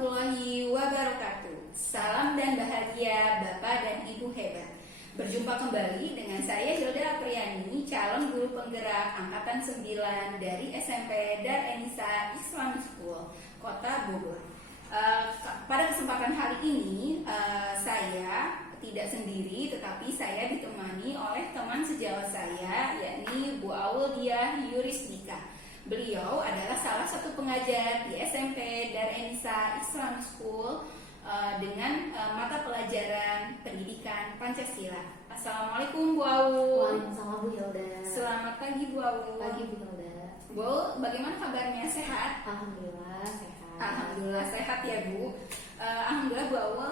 warahmatullahi wabarakatuh. Salam dan bahagia Bapak dan Ibu hebat. Berjumpa kembali dengan saya Hilda Apriani, calon guru penggerak angkatan 9 dari SMP Dar Enisa Islamic School, Kota Bogor. Pada kesempatan hari ini saya tidak sendiri, tetapi saya ditemani oleh teman sejawat saya, yakni Bu Auliah Yurisdika. Beliau adalah salah satu pengajar di SMP Dar Enisa Islamic School dengan mata pelajaran pendidikan Pancasila. Assalamualaikum Bu Aul. Waalaikumsalam Bu Hilda. Selamat pagi Bu Aul. Pagi Bu Hilda. Bu, bagaimana kabarnya? Sehat? Alhamdulillah sehat. Alhamdulillah sehat ya Bu. Alhamdulillah Bu Aul,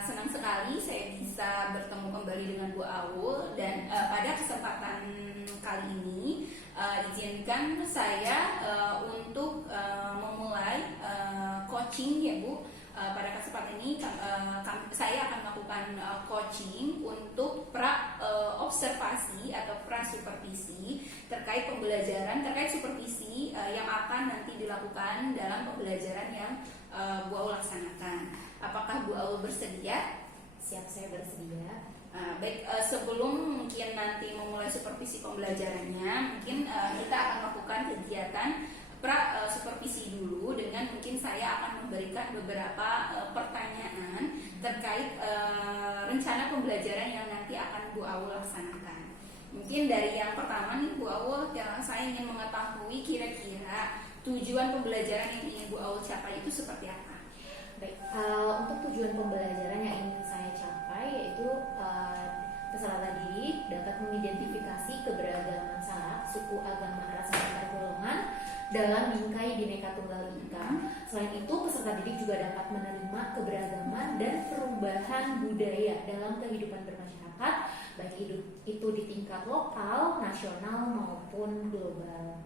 senang sekali saya bisa bertemu kembali dengan Bu Aul. Dan pada kesempatan kali ini izinkan saya untuk memulai coaching ya Bu. Pada kesempatan ini saya akan melakukan coaching untuk observasi atau supervisi terkait pembelajaran, terkait supervisi yang akan nanti dilakukan dalam pembelajaran yang Bu Aul laksanakan. Apakah Bu Aul bersedia? Siap, saya bersedia. Baik, sebelum mungkin nanti memulai supervisi pembelajarannya, mungkin kita akan melakukan kegiatan supervisi dulu, dengan mungkin saya akan memberikan beberapa pertanyaan terkait rencana pembelajaran yang nanti akan Bu Aul laksanakan. Mungkin dari yang pertama nih Bu Aul, saya ingin mengetahui kira-kira tujuan pembelajaran yang ingin Bu Aul capai itu seperti apa? Baik, untuk tujuan pembelajaran yang ingin saya capai yaitu peserta didik dapat mengidentifikasi keberagaman syarat, suku, agama, ras, antar golongan dalam bingkai Bhinneka Tunggal Ika. Selain itu, peserta didik juga dapat menerima keberagaman dan perubahan budaya dalam kehidupan bermasyarakat, baik itu di tingkat lokal, nasional maupun global.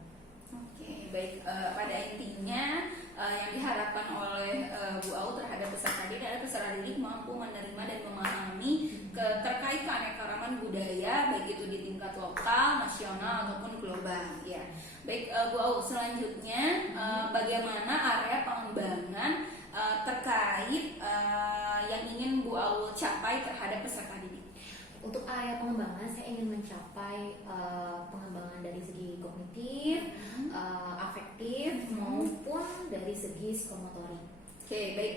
Oke, baik. Pada intinya yang diharapkan oleh Bu Aul terhadap peserta didik adalah peserta didik mampu menerima dan memahami terkait keanekaragaman budaya, baik itu di tingkat lokal, nasional ataupun global. Ya, baik Bu Aul. Selanjutnya, bagaimana area pengembangan terkait yang ingin Bu Aul capai terhadap peserta didik? Untuk area pengembangan, saya ingin mencapai pengembangan dari segi kognitif, afektif, maupun dari segi psikomotorik. Oke, baik.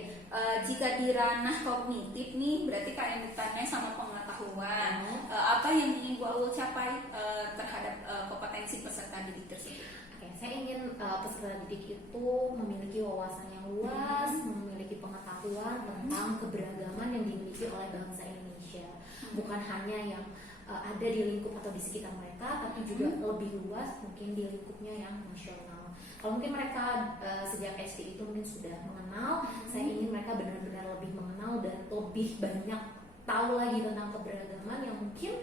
Jika di ranah kognitif nih, berarti kaitannya sama pengetahuan. Apa yang ingin Bu Aul capai terhadap kompetensi peserta didik tersebut? Oke, saya ingin peserta didik itu memiliki wawasan yang luas, memiliki pengetahuan tentang keberagaman yang dimiliki oleh bangsa Indonesia. Bukan hanya yang ada di lingkup atau di sekitar mereka, tapi juga lebih luas, mungkin di lingkupnya yang nasional. Kalau mungkin mereka sejak SD itu mungkin sudah mengenal, saya ingin mereka benar-benar lebih mengenal dan lebih banyak tahu lagi tentang keberagaman yang mungkin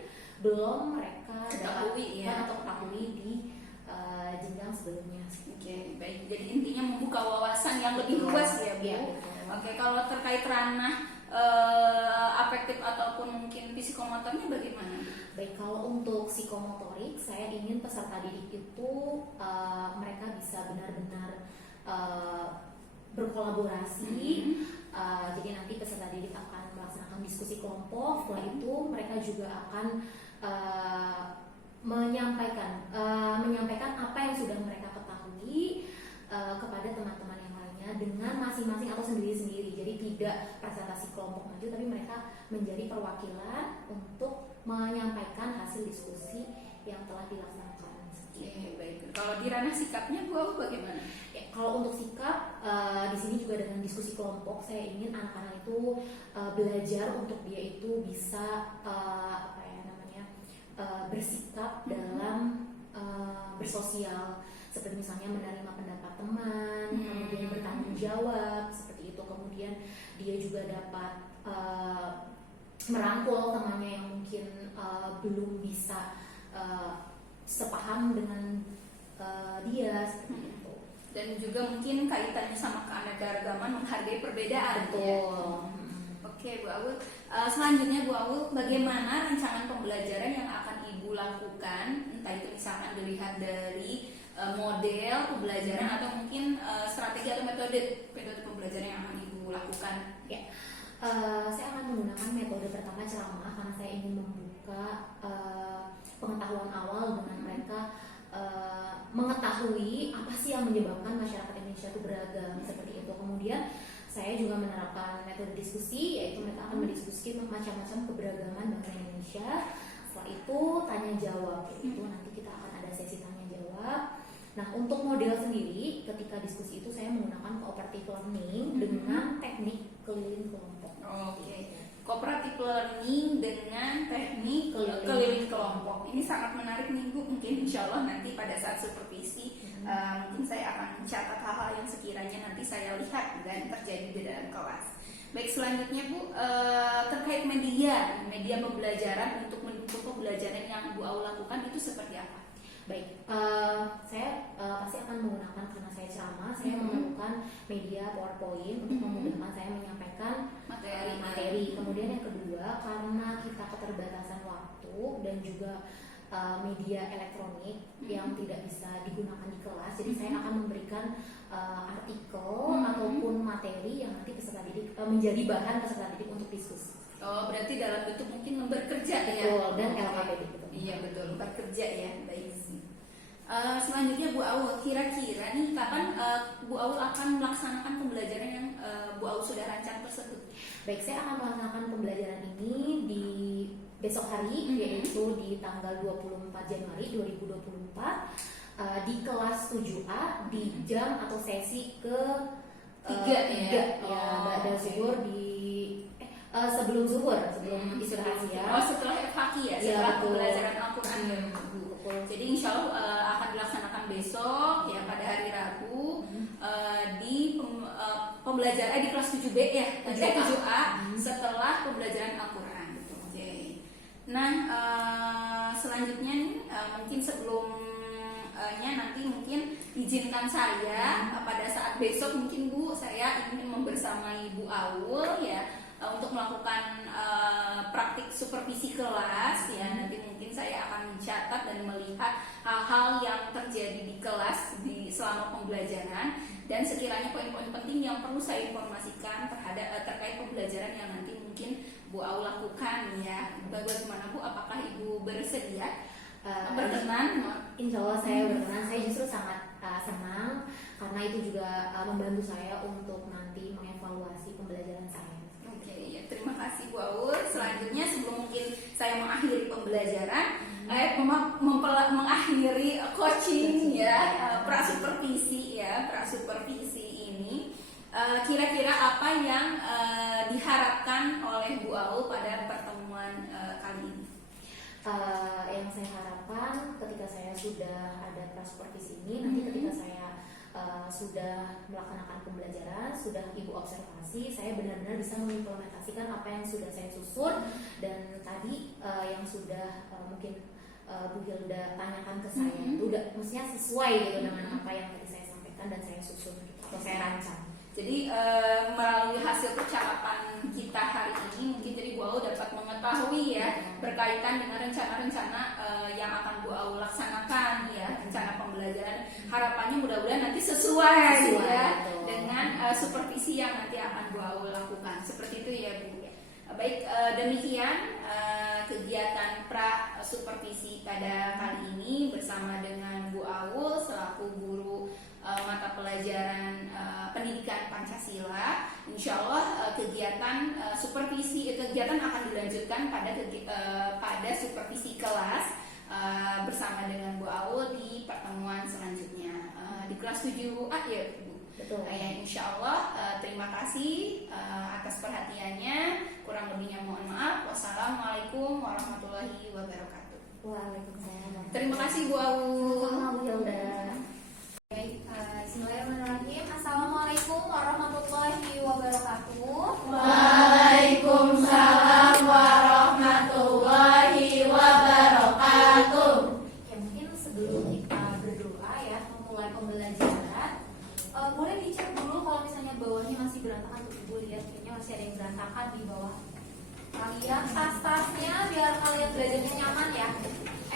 belum mereka ketahui atau ketahui di jenjang sebelumnya. Oke, baik. Jadi intinya membuka wawasan yang lebih luas ya Bu. Ya, Oke, kalau terkait ranah afektif ataupun mungkin psikomotornya bagaimana? Baik, kalau untuk psikomotorik, saya ingin peserta didik itu mereka bisa benar-benar berkolaborasi. Jadi nanti peserta didik akan melaksanakan diskusi kelompok. Setelah itu mereka juga akan menyampaikan apa yang sudah mereka ketahui kepada teman-teman yang lainnya dengan masing-masing atau sendiri-sendiri. Jadi tidak presentasi kelompok maju, tapi mereka menjadi perwakilan untuk menyampaikan hasil diskusi yang telah dilaksanakan. Oke, baik. Kalau di ranah sikapnya Bu bagaimana? Ya, kalau untuk sikap di sini juga dengan diskusi kelompok, saya ingin anak-anak itu belajar untuk dia itu bisa bersikap dalam bersosial, seperti misalnya menerima pendapat teman, kemudian bertanggung jawab seperti itu. Kemudian dia juga dapat merangkul temannya yang mungkin belum bisa sepaham dengan dia seperti itu. Dan juga mungkin kaitannya sama keanekaragaman, menghargai perbedaan. Betul. Oke Bu Aul. Selanjutnya Bu Aul, bagaimana rancangan pembelajaran yang akan Ibu lakukan? Entah itu misalkan dilihat dari model pembelajaran atau mungkin strategi atau metode pembelajaran yang akan Ibu lakukan? Ya, saya akan menggunakan metode pertama ceramah karena saya ingin membuka pengetahuan awal dengan mereka mengetahui apa sih yang menyebabkan masyarakat Indonesia itu beragam seperti itu. Kemudian saya juga menerapkan metode diskusi, yaitu mereka akan mendiskusikan macam-macam keberagaman bangsa Indonesia. Setelah itu tanya jawab, itu nanti kita akan ada sesi tanya jawab. Nah, untuk model sendiri ketika diskusi itu saya menggunakan cooperative learning dengan teknik keliling kelompok. Oke. Cooperative learning dengan teknik keliling kelompok. Ini sangat menarik nih Bu. Mungkin insya Allah nanti pada saat supervisi mungkin saya akan mencatat hal-hal yang sekiranya nanti saya lihat dan terjadi di dalam kelas. Baik, selanjutnya Bu, terkait media pembelajaran untuk mendukung pembelajaran yang Bu Aul lakukan itu seperti apa? Baik, saya pasti akan menggunakan, karena saya ceramah, saya memerlukan media PowerPoint untuk memudahkan saya menyampaikan materi. Kemudian yang kedua, karena kita keterbatasan waktu dan juga media elektronik yang tidak bisa digunakan di kelas, jadi saya akan memberikan artikel ataupun materi yang nanti peserta didik menjadi bahan peserta didik untuk diskusi. Oh, berarti dalam bentuk mungkin lembar kerja ya? Betul, dan LKPD. Iya betul, lembar kerja ya. Baik. Selanjutnya Bu Aul, kira-kira nih kapan Bu Aul akan melaksanakan pembelajaran yang Bu Aul sudah rancang tersebut? Baik, saya akan melaksanakan pembelajaran ini di besok hari, yaitu di tanggal 24 Januari 2024 di kelas 7A di jam atau sesi ke 3 ya. Ba'da zuhur sebelum zuhur, sebelum istirahat siang. Oh, setelah FHQ ya, setelah pembelajaran Al-Quran ya Bu. Jadi insya Allah akan dilaksanakan besok ya pada hari Rabu di pembelajaran di kelas 7B ya, 7A setelah pembelajaran Al-Quran. Oke. Nah, selanjutnya nih mungkin sebelumnya nanti mungkin izinkan saya pada saat besok mungkin Bu, saya ingin membersamai Bu Aul ya untuk melakukan praktik supervisi kelas ya. Nanti mungkin saya akan mencatat dan melihat hal-hal yang terjadi di kelas selama pembelajaran, dan sekiranya poin-poin penting yang perlu saya informasikan terkait pembelajaran yang nanti mungkin Bu Aul lakukan ya. Bagaimana Bu, apakah Ibu bersedia? Berkenan? Insya Allah saya berkenan. Saya justru sangat senang karena itu juga membantu saya untuk nanti mengevaluasi pembelajaran saya. Terima kasih Bu Aul. Selanjutnya sebelum mungkin saya mengakhiri pembelajaran, mengakhiri coaching ya, prasupervisi ini, kira-kira apa yang diharapkan oleh Bu Aul pada pertemuan kali ini? Yang saya harapkan ketika saya sudah ada prasupervisi ini, nanti ketika saya sudah melaksanakan pembelajaran, sudah Ibu observasi, saya benar-benar bisa mengimplementasikan apa yang sudah saya susun. Dan tadi yang sudah mungkin Bu Hilda tanyakan ke saya, itu udah mestinya sesuai gitu dengan apa yang tadi saya sampaikan dan saya susun atau saya rancang. Jadi melalui hasil percakapan kita hari ini, mungkin jadi Bu Aul dapat mengetahui ya berkaitan dengan rencana-rencana yang akan Bu Aul laksanakan ya, rencana pembelajaran. Harapannya mudah-mudahan nanti sesuai ya dengan supervisi yang nanti akan Bu Aul lakukan. Seperti itu ya Bu. Baik, demikian kegiatan pra supervisi pada kali ini bersama dengan Bu Aul selaku guru mata pelajaran pendidikan Pancasila. Insya Allah kegiatan akan dilanjutkan pada supervisi kelas bersama dengan Bu Aul di pertemuan selanjutnya di kelas 7A ya Bu. Betul. Insya Allah terima kasih atas perhatiannya. Kurang lebihnya mohon maaf. Wassalamualaikum warahmatullahi wabarakatuh. Waalaikumsalam. Terima kasih Bu Aul. Sama Bu Hilda. Bismillahirrahmanirrahim. Assalamualaikum warahmatullahi wabarakatuh. Waalaikumsalam warahmatullahi wabarakatuh. Ya, mungkin sebelum kita berdoa ya memulai pembelajaran, boleh dicek dulu kalau misalnya bawahnya masih berantakan. Tuh Ibu lihat kayaknya masih ada yang berantakan di bawah kalian. Tas-tasnya biar kalian belajarnya nyaman ya.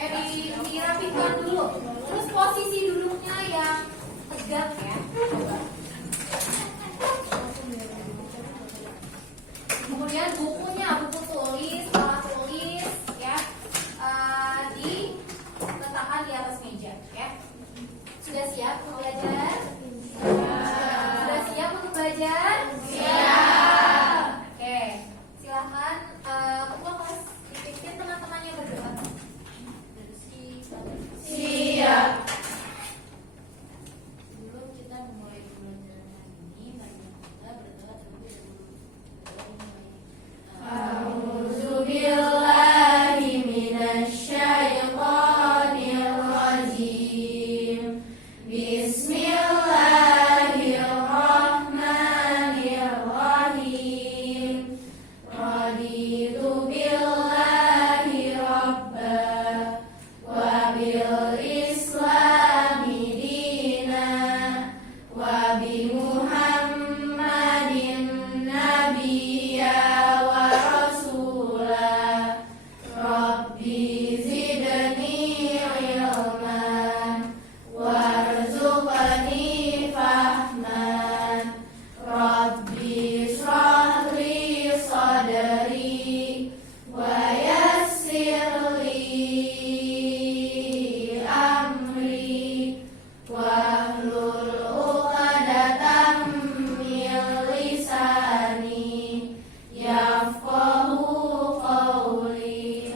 Dirapikan dulu. Terus posisi duduknya yang tegak ya. Kemudian bukunya, buku tulis, alat tulis ya, diletakkan di atas meja ya. Sudah siap untuk belajar? Sudah siap untuk belajar? Siap. Oke, silahkan ketua kelas dipimpin teman-temannya berdoa. Siap. Sebelum kita memulai pembelajaran hari ini, mari kita berdoa terlebih dahulu. A'udzubillahi minasyaitonir rajim. Bismillahirrahmanirrahim. Raditu billahi rabba wa bil islami dina wa bi Muhammadin nabiyya wa rasula. Rabbi zidni ilman warzuqni fahman. Rabbi shrah li sadri wa yassir li amri wahlul 'uqdatam min lisani yafqahu qawli.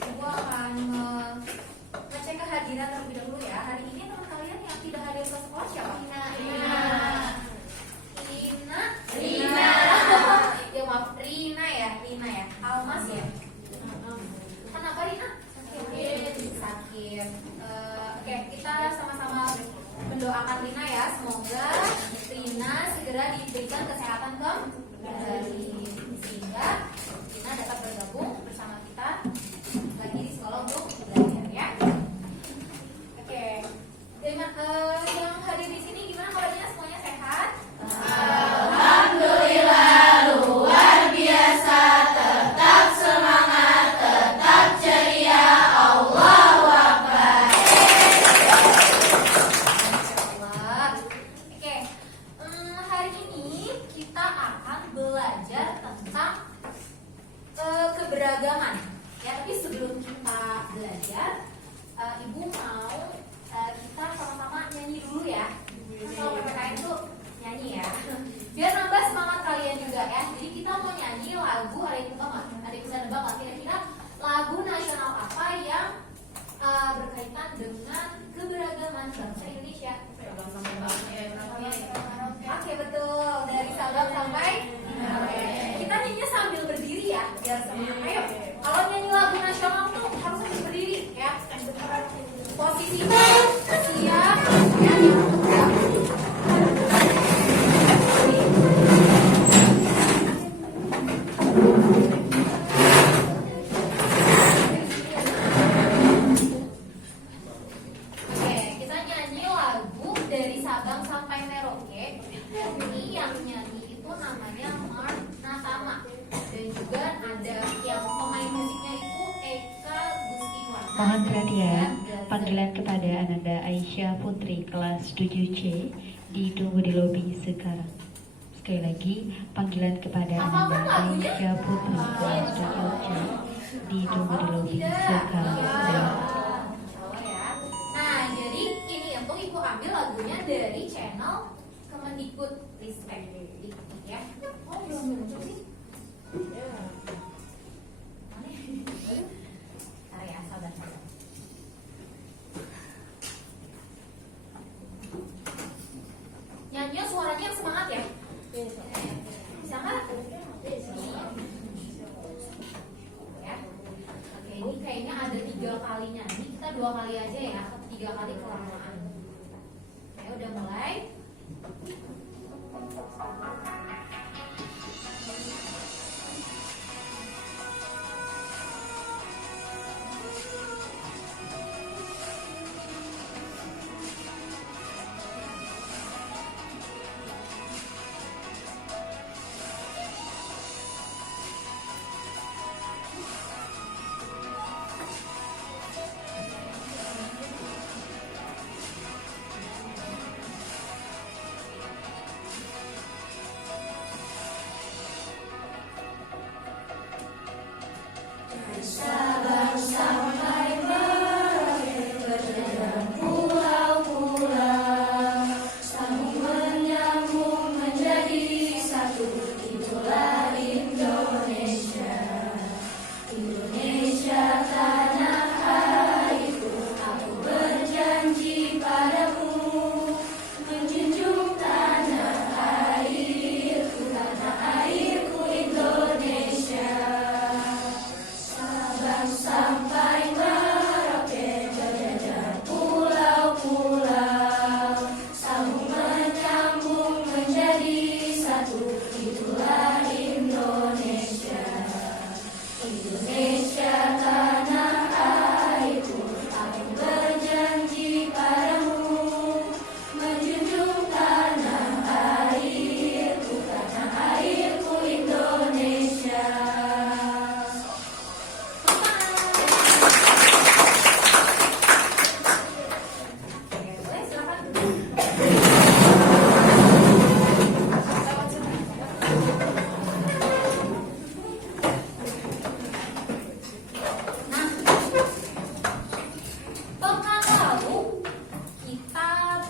Ibu akan ngecek kehadiran terlebih dahulu ya. Hari ini teman kalian yang tidak hadir ke sekolah siapa? Rina. Ya maaf, Rina ya. Almas ya. Kenapa Rina? Sakit. Oke, kita sama-sama mendoakan Rina ya. Semoga Rina segera diberikan kesehatan kembali sehingga Rina dapat bergabung bersama kita lagi di sekolah untuk belajar ya. Oke. Dengan yang hadir di sini gimana kabarnya, semuanya sehat? Alhamdulillah luar biasa, tetap semangat, tetap ceria. Allahu Akbar. Insyaallah. Oke. Hari ini kita akan belajar tentang keberagaman. Ya, tapi sebelum kita belajar, Ibu mau kita sama-sama nyanyi dulu ya. Kalau PPKN itu nyanyi ya. Biar nambah semangat kalian juga ya. Jadi kita mau nyanyi lagu, ada yang bisa nebak nggak kira-kira lagu nasional apa yang berkaitan dengan keberagaman bangsa Indonesia. Oke, betul. Dari Sabang sampai kita nyanyinya sambil berdiri ya, biar semangat. Ayo, kalau nyanyi lagu nasional tuh harus sambil berdiri ya. Posisinya siap, nyanyi. Oke, kita nyanyi lagu dari Sabang sampai Merauke. Ini yang nyanyi itu namanya Mark Natama. Dan juga ada yang pemain musiknya itu Eka Gustiwana. Mohon perhatian, panggilan kepada Ananda Aisyah Putri kelas 7C ditunggu di lobi sekarang. Sekali lagi, panggilan kepada Ananda Aisyah Putri kelas 7C ditunggu di lobi sekarang. Insyaallah ya. Nah, jadi ini untuk Ibu ambil lagunya dari channel Kemendikbud Ristek ya. Oh, belum muncul sih. Mana ya? Bentar ya, sabar. Nyanyi suaranya yang semangat ya. Bisa nggak? Ya. Oke, ini kayaknya ada 3 kali nyanyi. Kita 2 kali aja ya, 3 kali kelamaan. Oke, udah mulai.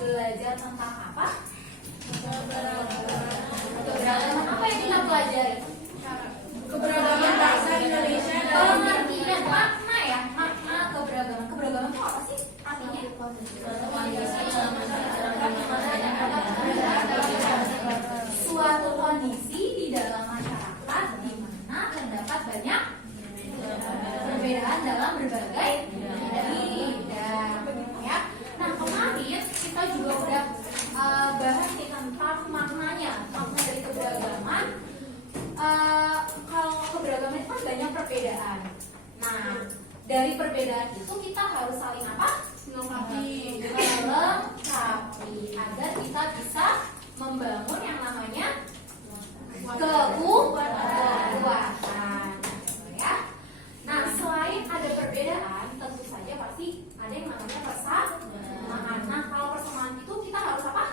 belajar tentang apa? Keberagaman. Apa yang kita pelajari? Keberagaman bangsa Indonesia dan Pengertian makna ya, makna keberagaman. Keberagaman itu apa sih artinya? Suatu kondisi di dalam masyarakat di mana terdapat banyak perbedaan dalam berbagai bidang, ya. Nah, kemarin kita juga udah bahas nih tentang maknanya, makna dari keberagaman. Kalau keberagaman itu kan banyak perbedaan. Nah, dari perbedaan itu kita harus saling apa? Melengkapi agar kita bisa membangun yang namanya kekuatan, ya. Nah, selain ada perbedaan, tentu saja pasti ada yang namanya persamaan. Nah, kalau persamaan itu kita harus apa?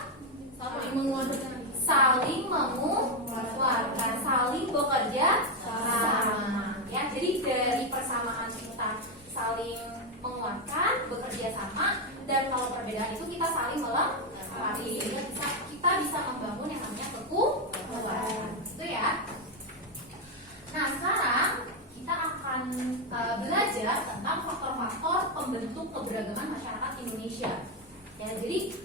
Saling menguatkan, saling bekerja sama. Ya, jadi dari persamaan kita saling menguatkan, bekerja sama, dan kalau perbedaan itu kita saling melengkapi, sehingga kita bisa membangun yang namanya kekuatan. Itu ya. Nah, sekarang kita akan belajar tentang faktor-faktor pembentuk keberagaman masyarakat Indonesia. Ya, jadi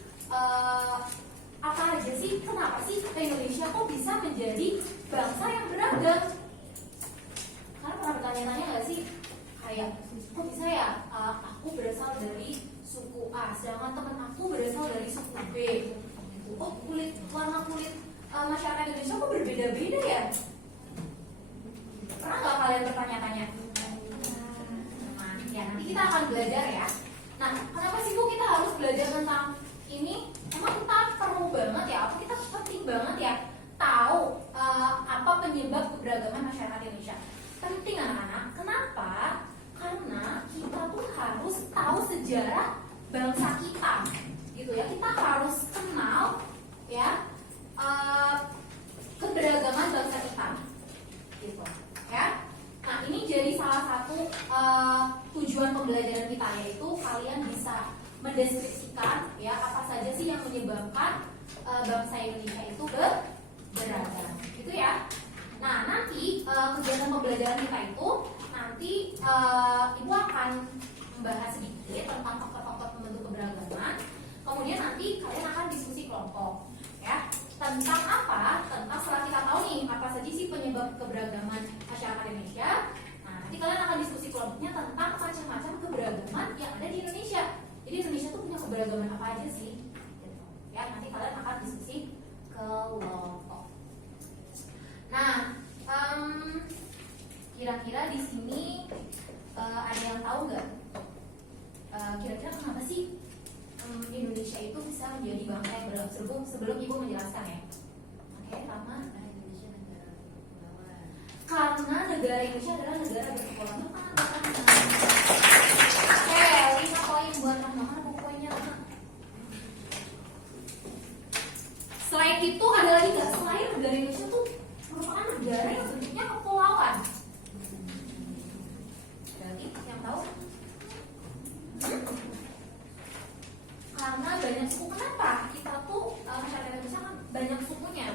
apa aja sih, kenapa sih Indonesia kok bisa menjadi bangsa yang beragam? Karena pernah bertanya-tanya nggak sih, kayak kok bisa ya aku berasal dari suku A, sedangkan teman aku berasal dari suku B. Kok warna kulit masyarakat Indonesia kok berbeda-beda ya? Pernah nggak kalian bertanya-tanya? Nah, ya nanti kita akan belajar ya. Nah, kenapa sih Bu kita harus belajar tentang ini? Emang kita perlu banget ya, atau kita penting banget ya tahu apa penyebab keberagaman masyarakat Indonesia? Penting anak-anak. Kenapa? Karena kita tuh harus tahu sejarah bangsa kita, gitu ya. Kita harus kenal ya keberagaman bangsa kita, gitu ya. Nah, ini jadi salah satu tujuan pembelajaran kita, yaitu kalian bisa mendeskripsikan ya apa saja sih yang menyebabkan bangsa Indonesia itu beragam, gitu ya. Nah, nanti kegiatan pembelajaran kita itu nanti Ibu akan membahas sedikit tentang faktor-faktor pembentuk keberagaman. Kemudian nanti kalian akan diskusi kelompok ya. Tentang apa? Tentang setelah kita tahu nih apa saja sih penyebab keberagaman masyarakat Indonesia. Nah, nanti kalian akan diskusi kelompoknya tentang macam-macam keberagaman yang ada di Indonesia. Jadi Indonesia tuh punya keberagaman apa aja sih? Gitu. Ya, nanti kalian akan diskusi kelompok. Nah, kira-kira di sini ada yang tahu nggak? Kira-kira kenapa sih Indonesia itu bisa menjadi bangsa yang beragam? Sebelum Ibu menjelaskan ya. Oke, Rama. Karena negara Indonesia adalah negara berkepulauan. Oke, 5 poin buat Rama. Mana poinnya Rama? Selain itu ada lagi nggak? Selain negara Indonesia tuh merupakan negara yang bentuknya kepulauan. Jadi yang tahu? Karena banyak suku. Kenapa? Kita tuh masyarakat Indonesia kan banyak sukunya.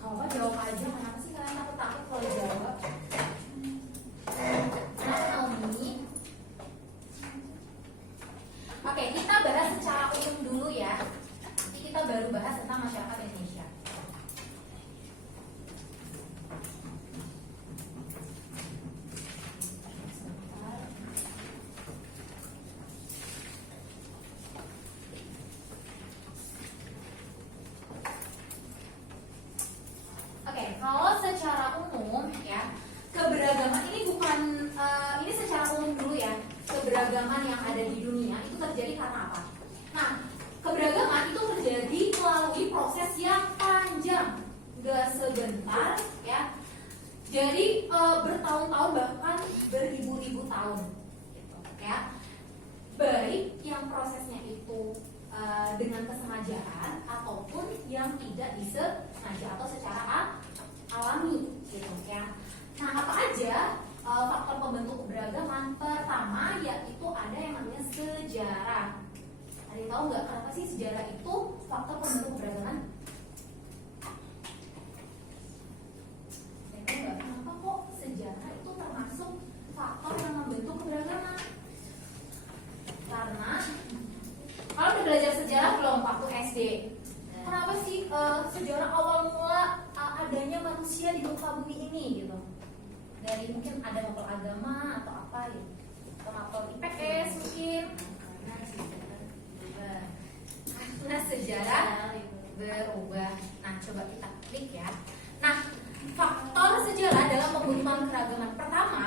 Kalau apa jawab aja. Kenapa sih kalian takut kalau jawab? Naomi. Oke, kita bahas secara umum dulu ya. Nanti kita baru bahas tentang masyarakat Indonesia. Oke, kalau secara umum ya, keberagaman ini bukan ini secara umum dulu ya. Keberagaman yang ada di dunia itu terjadi karena apa? Nah, keberagaman itu terjadi melalui proses yang panjang, gak sebentar ya. Jadi bertahun-tahun bahkan beribu-ribu tahun, gitu, ya. Baik yang prosesnya itu dengan kesengajaan ataupun yang tidak disengaja atau secara alami, gitu ya. Nah, apa aja faktor pembentuk keberagaman pertama yaitu ada yang namanya sejarah. Ada yang tahu nggak kenapa sih sejarah itu faktor pembentuk keberagaman? Saya tahu nggak kenapa kok sejarah itu termasuk faktor yang membentuk keberagaman? Karena kalau udah belajar sejarah belum waktu SD? Kenapa sih sejarah awal mula adanya manusia di muka bumi ini gitu? Dari mungkin ada mapel agama atau apa gitu, atau mapel IPS mungkin. Karena sejarah berubah. Nah, coba kita klik ya. Nah, faktor sejarah dalam pembentukan keragaman pertama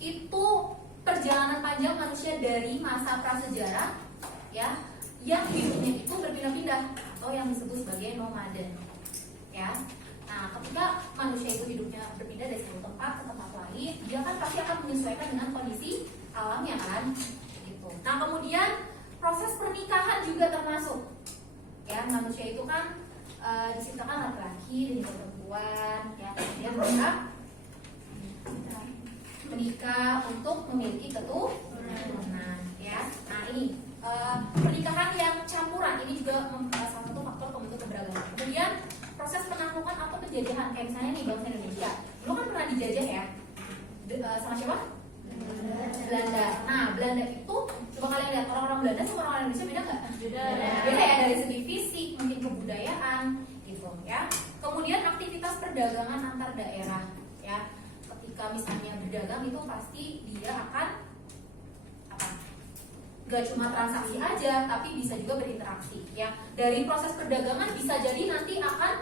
itu perjalanan panjang manusia dari masa prasejarah ya, yang hidupnya itu berpindah-pindah atau yang disebut sebagai nomaden ya. Nah, ketika manusia itu hidupnya berpindah dari satu tempat ke tempat lain, dia kan pasti akan menyesuaikan dengan kondisi alam ya kan gitu. Nah, kemudian proses pernikahan juga termasuk ya. Manusia itu kan diciptakan laki-laki dan juga perempuan ya, kemudian mereka menikah untuk memiliki keturunan ya. Nah, ini pernikahan yang campuran ini juga salah satu faktor pembentuk keberagaman. Kemudian proses penaklukan atau penjajahan, kayak misalnya nih bangsa Indonesia dulu kan pernah dijajah ya sama siapa? Belanda. Nah, Belanda itu coba kalian lihat orang-orang Belanda sama orang Indonesia beda nggak? Beda ya, dari segi fisik, mungkin kebudayaan gitu ya. Kemudian aktivitas perdagangan antar daerah ya. Ketika misalnya berdagang itu pasti dia akan apa? Gak cuma transaksi aja, tapi bisa juga berinteraksi ya. Dari proses perdagangan bisa jadi nanti akan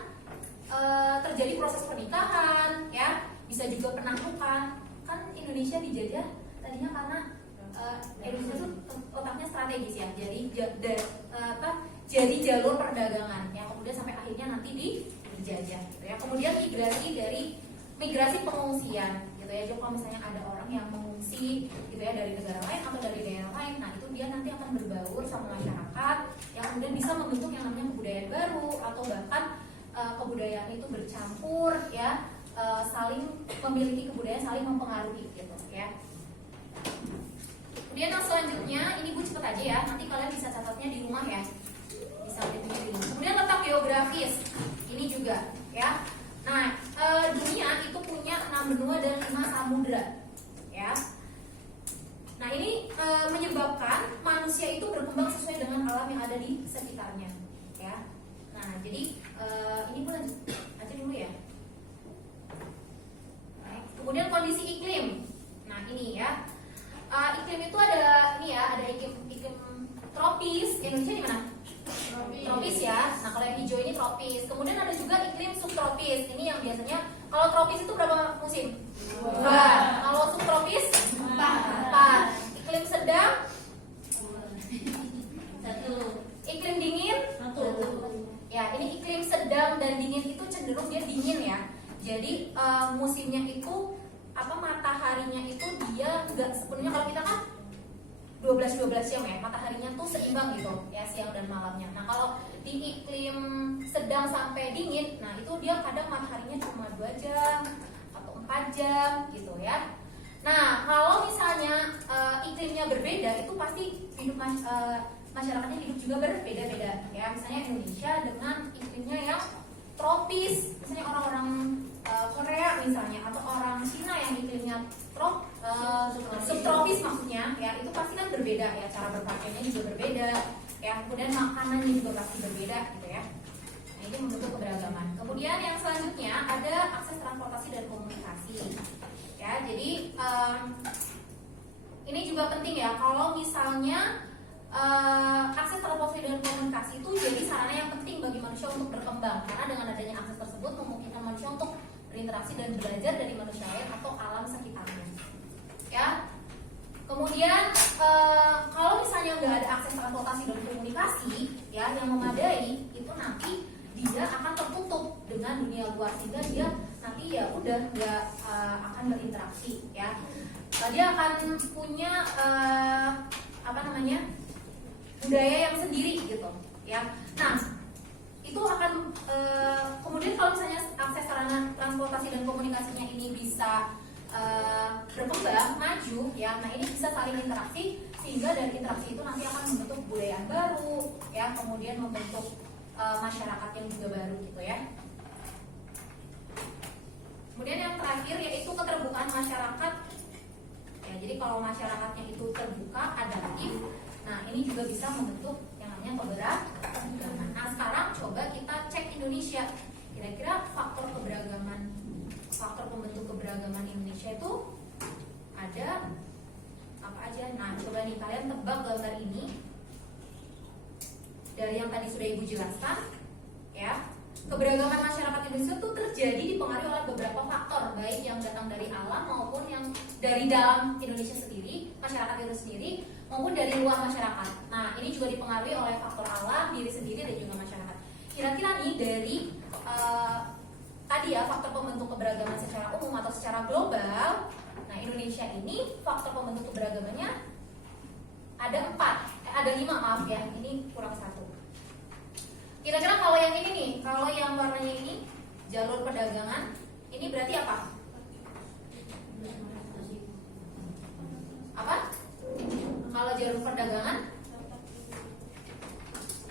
terjadi proses pernikahan ya, bisa juga penaklukan. Kan Indonesia dijajah tadinya karena Indonesia itu otaknya strategis ya, jadi jalur perdagangan yang kemudian sampai akhirnya nanti dijajah gitu ya. Kemudian migrasi pengungsian gitu ya. Jadi kalau misalnya ada orang yang mengungsi gitu ya dari negara lain atau dari daerah lain, nah itu dia nanti akan berbaur sama masyarakat yang kemudian bisa membentuk yang namanya kebudayaan baru, atau bahkan kebudayaan itu bercampur ya, saling memiliki kebudayaan, saling mempengaruhi gitu ya. Kemudian yang selanjutnya ini Bu cepet aja ya, nanti kalian bisa catatnya di rumah ya, bisa lihatnya di rumah. Kemudian letak geografis ini juga ya. Nah, dunia itu punya 6 benua dan 5 samudra ya. Nah, ini menyebabkan manusia itu berkembang sesuai dengan alam yang ada di sekitarnya ya. Nah, jadi ini pun aja dulu ya. Kemudian kondisi iklim. Nah, ini ya. Iklim itu ada ini ya, ada iklim tropis. Indonesia di mana? Tropis ya. Nah, kalau yang hijau ini tropis. Kemudian ada juga iklim subtropis. Ini yang biasanya kalau tropis itu berapa musim? 2. Kalau subtropis 4. Iklim sedang 1. Iklim dingin 1. Ya, ini iklim sedang dan dingin itu cenderung dia dingin ya. Jadi musimnya itu mataharinya itu dia nggak sepenuhnya, kalau kita kan 12 jam ya, mataharinya tuh seimbang gitu ya, siang dan malamnya. Nah, kalau di iklim sedang sampai dingin, nah itu dia kadang mataharinya cuma 2 jam atau 4 jam gitu ya. Nah, kalau misalnya iklimnya berbeda, itu pasti hidup masyarakatnya hidup juga berbeda-beda ya. Misalnya Indonesia dengan iklimnya yang tropis, misalnya orang-orang Korea misalnya, atau orang Cina yang iklimnya subtropis maksudnya ya, itu pasti kan berbeda ya, cara berpakaiannya juga berbeda ya, kemudian makanannya juga pasti berbeda gitu ya. Nah, ini membentuk keberagaman. Kemudian yang selanjutnya ada akses transportasi dan komunikasi ya. Jadi ini juga penting ya, kalau misalnya akses transportasi dan komunikasi itu jadi sarana yang penting bagi manusia untuk berkembang, karena dengan adanya akses tersebut memungkinkan manusia untuk berinteraksi dan belajar dari manusia lain atau alam sekitarnya ya. Kemudian kalau misalnya nggak ada akses transportasi dan komunikasi ya yang memadai, itu nanti dia akan tertutup dengan dunia luar, sehingga dia nanti ya udah nggak akan berinteraksi ya. Dia akan punya budaya yang sendiri gitu ya. Nah, itu akan kemudian kalau misalnya akses sarana transportasi dan komunikasinya ini bisa berkembang, maju ya. Nah ini bisa saling interaksi sehingga dari interaksi itu nanti akan membentuk budaya baru ya, kemudian membentuk masyarakat yang juga baru gitu ya. Kemudian yang terakhir yaitu keterbukaan masyarakat. Ya, jadi kalau masyarakatnya itu terbuka, adaptif, nah ini juga bisa membentuk yang namanya keberagaman. Nah sekarang coba kita cek Indonesia. Kira-kira faktor keberagaman, faktor pembentuk keberagaman Indonesia itu ada apa aja? Nah coba nih kalian tebak gambar ini dari yang tadi sudah Ibu jelaskan ya. Keberagaman masyarakat Indonesia itu terjadi dipengaruhi oleh beberapa faktor, baik yang datang dari alam maupun yang dari dalam Indonesia sendiri, masyarakat itu sendiri, maupun dari luar masyarakat. Nah, ini juga dipengaruhi oleh faktor alam, diri sendiri, dan juga masyarakat. Kira-kira nih dari tadi ya faktor pembentuk keberagaman secara umum atau secara global. Nah, Indonesia ini faktor pembentuk keberagamannya ada 5 maaf ya, ini kurang 1. Kira-kira kalau yang ini nih, kalau yang warnanya ini jalur perdagangan, ini berarti apa? Apa? Kalau jalur perdagangan,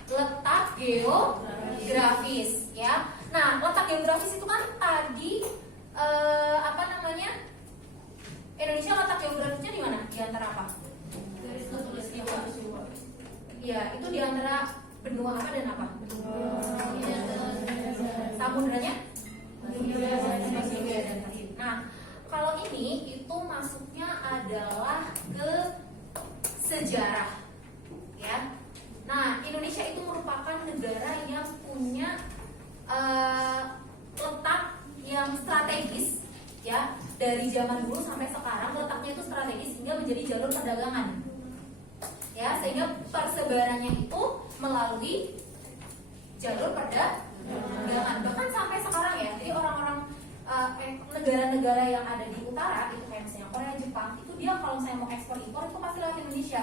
letak geografis ya. Nah, letak geografis itu kan tadi Indonesia letak geografisnya di mana? Di antara apa? Iya, itu di antara benua apa dan apa? Samudranya? Nah, kalau ini itu masuknya adalah ke sejarah, ya. Nah, Indonesia itu merupakan negara yang punya letak yang strategis, ya. Dari zaman dulu sampai sekarang letaknya itu strategis sehingga menjadi jalur perdagangan, ya. Sehingga persebarannya itu melalui jalur perdagangan bahkan sampai sekarang ya. Jadi orang-orang negara-negara yang ada di utara itu kayak misalnya Korea, Jepang, itu dia kalau misalnya mau ekspor impor itu pasti lewat Indonesia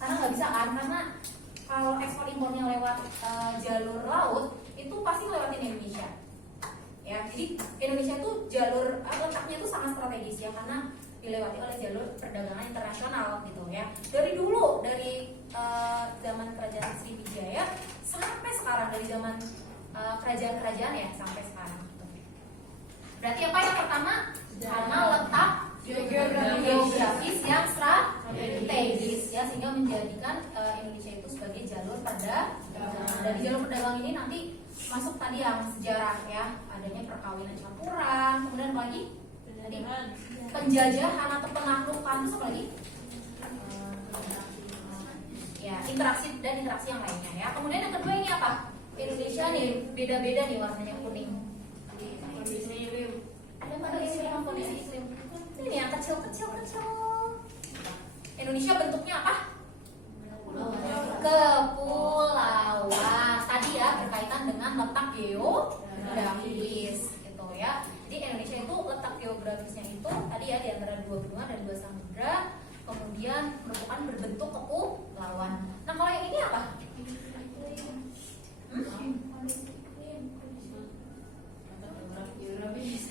karena nggak bisa kan, karena kalau ekspor impornya lewat jalur laut itu pasti lewatin Indonesia ya. Jadi Indonesia itu jalur letaknya itu sangat strategis ya, karena dilewati oleh jalur perdagangan internasional gitu ya. Dari dulu, dari zaman kerajaan Sriwijaya sampai sekarang, dari zaman kerajaan-kerajaan ya sampai sekarang. Berarti apa yang pertama? Karena letak geografis yang strategis ya, sehingga menjadikan Indonesia itu sebagai jalur perdagangan. Dari jalur perdagangan ini nanti masuk tadi yang sejarah ya, adanya perkawinan campuran, kemudian apa lagi? Tadi penjajahan atau penaklukan, terus apa lagi? Ya, interaksi dan interaksi yang lainnya ya. Kemudian yang kedua ini apa? Indonesia nih beda-beda nih warnanya kuning. Ada pada iklim, kondisi iklim. Ini yang kecil. Indonesia bentuknya apa? Kepulauan. Tadi ya berkaitan dengan letak geografis gitu ya. Jadi Indonesia itu letak geografisnya itu tadi ya di antara 2 benua dan 2 samudra, kemudian merupakan berbentuk kepulauan. Nah kalau yang ini apa?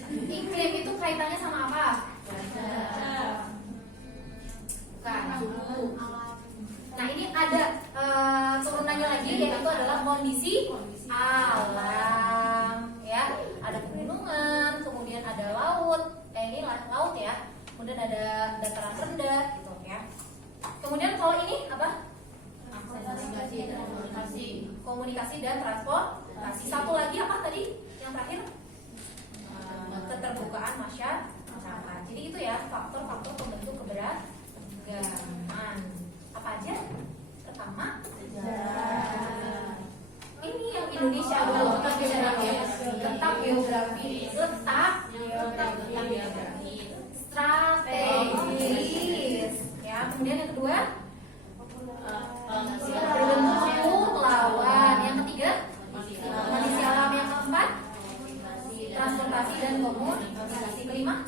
Iklim itu kaitannya sama apa? Bukan. Nah ini ada turunannya lagi, yaitu adalah kondisi alam ya. Ada pegunungan, kemudian ada laut, ini laut ya. Kemudian ada dataran rendah gitu ya. Kemudian kalau ini apa? Komunikasi dan transportasi. Satu lagi apa tadi? Yang terakhir? Keterbukaan masyarakat. Jadi itu ya faktor-faktor pembentuk keberagaman. Apa aja? Pertama, ini yang Indonesia dulu kita bicara ya. Letak geografis, strategis. Ya, kemudian yang kedua berbentuk kepulauan. Yang ketiga kondisi alam. Yang keempat transportasi dan komunikasi. Kelima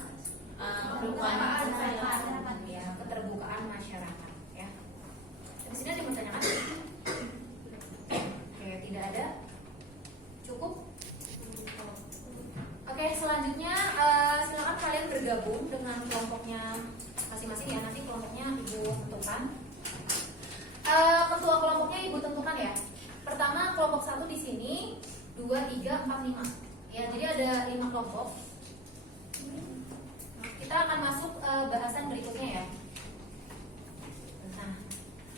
ya, keterbukaan masyarakat ya. Di sini ada yang bertanyakan? Oke, tidak ada. Cukup. Oke, selanjutnya silakan kalian bergabung Ibu tentukan ya. Pertama kelompok 1 di sini, 2, 3, 4, 5. Ya, jadi ada 5 kelompok. Kita akan masuk bahasan berikutnya ya. Nah,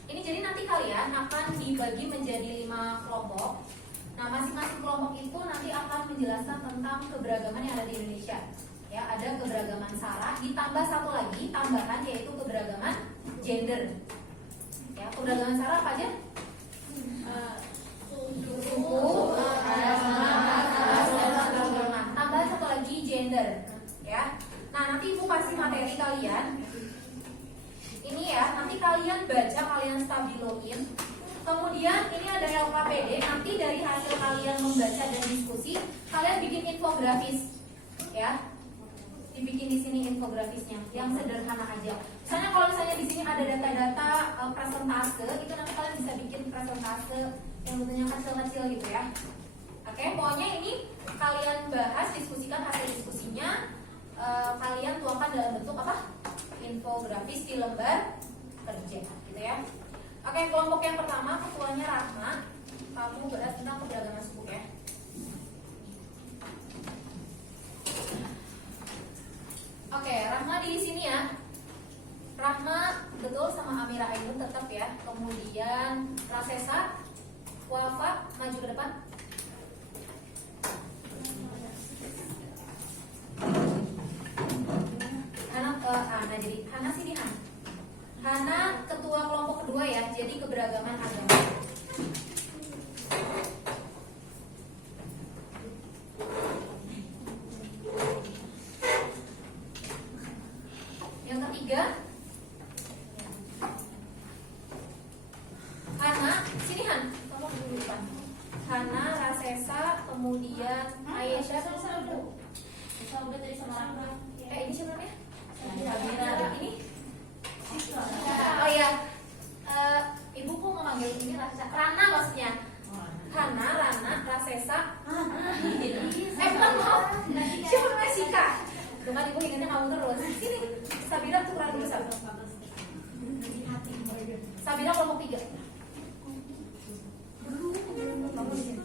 ini jadi nanti kalian akan dibagi menjadi 5 kelompok. Nah, masing-masing kelompok itu nanti akan menjelaskan tentang keberagaman yang ada di Indonesia. Ya, ada keberagaman sara, ditambah satu lagi tambahan yaitu keberagaman gender. Ya, keberagaman sara apa aja? Suku, ras, dan agama. Tambah satu lagi gender. Ya. Nah, nanti Ibu kasih materi kalian. Ini ya, nanti kalian baca, kalian stabiloin. Kemudian ini ada LKPD. Nanti dari hasil kalian membaca dan diskusi, kalian bikin infografis. Ya. Dibikin di sini infografisnya yang sederhana aja. Misalnya kalau misalnya di sini ada data-data presentase, itu nanti kalian bisa bikin presentase yang bentuknya kecil-kecil gitu ya. Oke, pokoknya ini kalian bahas, diskusikan hasil diskusinya. Kalian tuangkan dalam bentuk apa? Infografis di lembar kerja, gitu ya. Oke, kelompok yang pertama ketuanya Rahma. Kamu bahas tentang keberagaman suku ya. Oke, Rahma di sini ya. Rahma betul sama Amira Ainun tetap ya. Kemudian Rasesa, Wafa maju ke depan. Hana jadi Hana sini Han. Hana ketua kelompok kedua ya. Jadi keberagaman agama. Yang ketiga Hana, sini Han, kamu dulu depan. Hana, Rasesa, kemudian Aisyah. Udah tadi sama Rahma. Ini siapa namanya? Ini? Oh iya. Ibu kok mau manggil ini Rasesa? Rana maksudnya. Hana, Rana, Rasesa. Bukan maaf. Siapa namanya Sika? Tuh kan ibu ingatnya kamu terus. Sini, Sabira tukeran dulu satu. Sabira kelompok 3. Kamu di sini.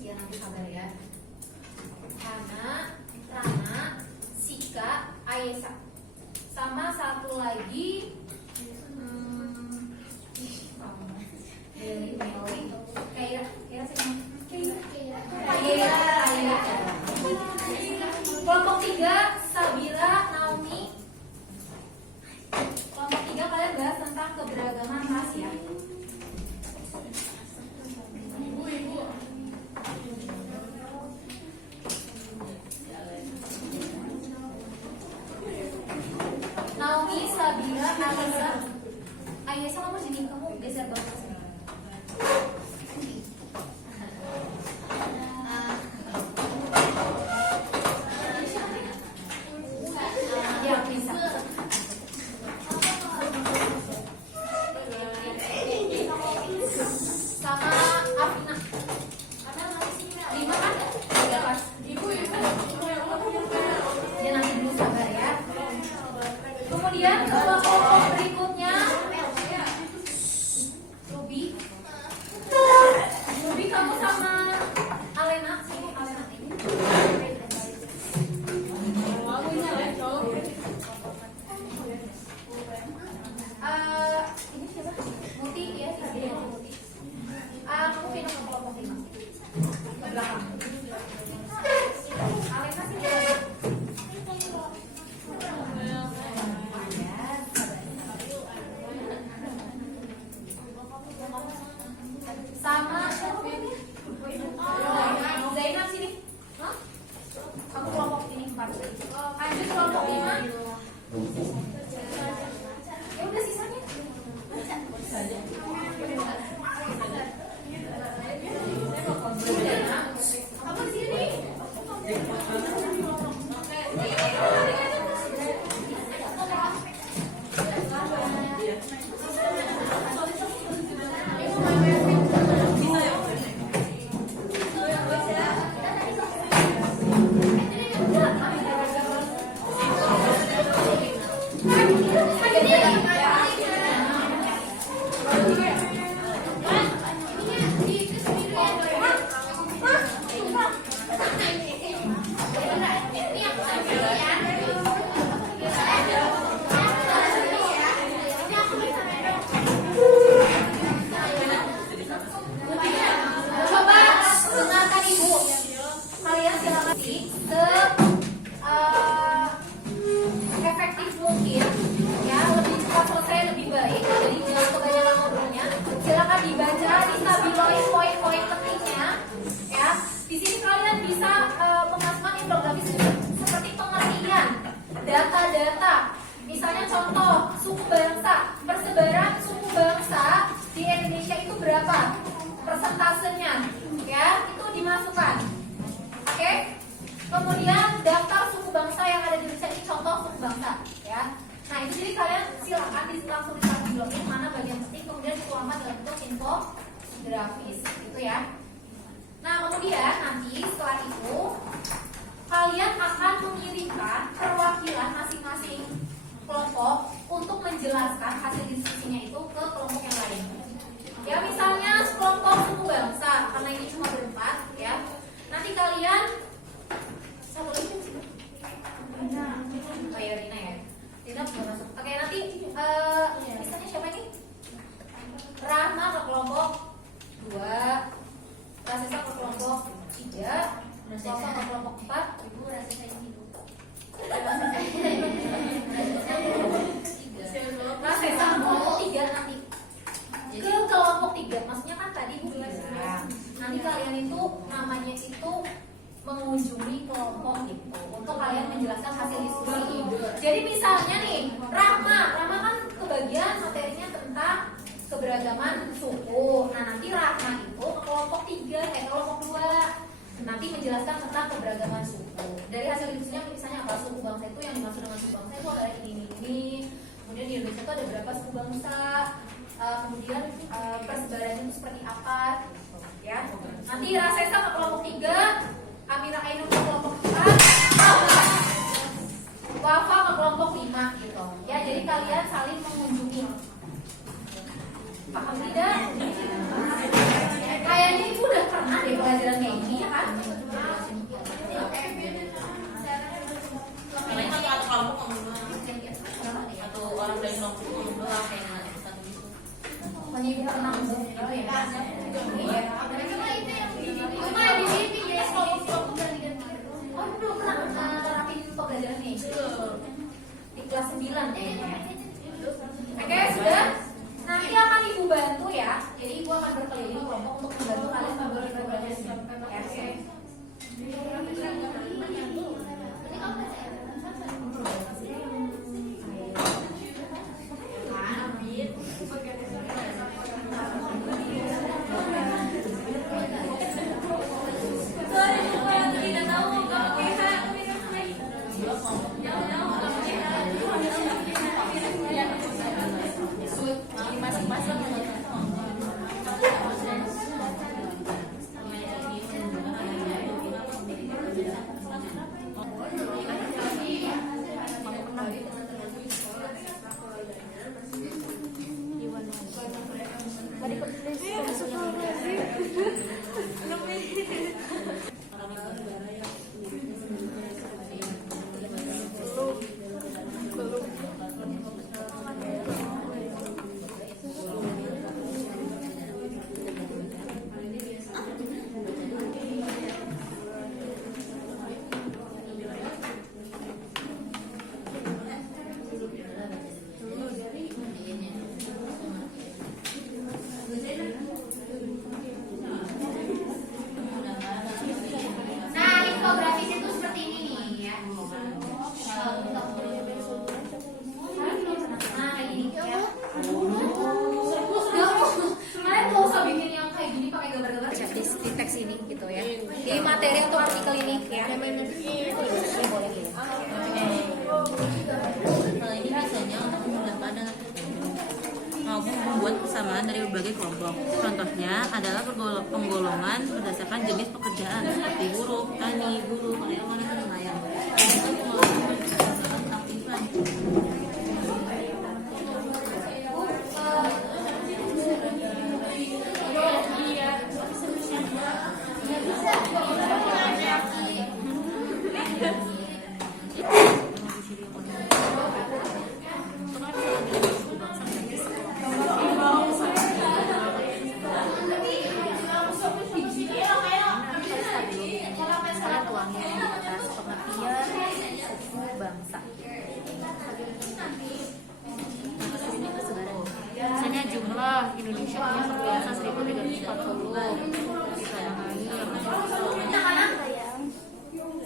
Ya nanti sabar ya. Hana, Rana, Sika, Aisyah. Sama satu lagi Kelompok 3 Sabira, Naomi. Kelompok 3 kalian bahas tentang keberagaman ras ya. Naomi, Sabira, Aisyah. Aisyah kamu sini, kamu geser bawah ke sini. Ya bisa. Sama Afina. Lima kan? Tiga pas. Ya nanti dulu sabar ya. Kemudian kelompok berikutnya Ruby contoh suku bangsa, persebaran suku bangsa di Indonesia itu berapa persentasenya, ya itu dimasukkan. Oke, kemudian daftar suku bangsa yang ada di Indonesia ini contoh suku bangsa, ya. Nah itu jadi kalian silakan langsung di blok ini mana bagian penting, kemudian dituangkan dalam bentuk infografis, gitu ya. Nah kemudian nanti setelah itu kalian akan mengirimkan perwakilan masing-masing kelompok untuk menjelaskan hasil diskusinya itu ke kelompok yang lain. Ya misalnya kelompok suku bangsa, karena ini cuma berempat, ya. Nanti kalian satu lagi. Oh ya Rina ya. Rina belum masuk. Oke nanti misalnya siapa ini? Rahma ke kelompok 2, Rasesa ke kelompok 3, Wafa ke kelompok 4, Ibu Rasesa ini dulu. Rasesa ke kelompok 3 nanti. Ke kelompok 3, maksudnya kan tadi Bu bilang nanti kalian itu namanya itu mengunjungi kelompok itu untuk kalian menjelaskan hasil diskusi. Jadi misalnya nih, Rahma kan kebagian materinya tentang keberagaman suku. Nah nanti Rahma itu ke kelompok 3, kelompok 2 nanti menjelaskan tentang keberagaman suku. Dari hasil diskusinya misalnya apa suku bangsa itu yang dimaksud dengan suku bangsa itu adalah ini. Kemudian di Indonesia itu ada berapa suku bangsa, kemudian persebarannya itu seperti apa, gitu, ya. Nanti Rasesa ke kelompok 3, Amira Ainun ke kelompok 4, Wafa ke kelompok 5, gitu. Ya, jadi kalian saling mengunjungi. Paham tidak? Kayaknya ibu udah pernah deh pelajaran kayak gini, ya kan? Karena itu satu kelompok ngomong atau orang dari kelompok ngomong doang kayak satu gitu. Ibu pernah ngomong gitu ya? Iya. Cuma di sini ya kelompok ganti-ganti. Oh, belum pernah terapin pelajaran nih. Di kelas 9 kayaknya. Oke, sudah. Nanti akan ibu bantu ya. Jadi ibu akan berkeliling kelompok untuk membantu kalian membuat pelajaran. Oke. Nah, infografis itu seperti ini nih ya. Nah, kayak gini ya. Kalian nggak usah bikin yang kayak gini pakai gambar-gambar di teks ini gitu ya. Di materi untuk artikel ini ya. Boleh ya. Kalau ini biasanya untuk memudahkan dengan maupun membuat persamaan dari berbagai kelompok. Contohnya adalah penggolongan berdasarkan jenis pekerjaan seperti buruh, tani, guru, karyawan, dan nelayan. Itu penggolongan berdasarkan keaktifan. Misalnya jumlah Indonesia punya sebangsa 1340.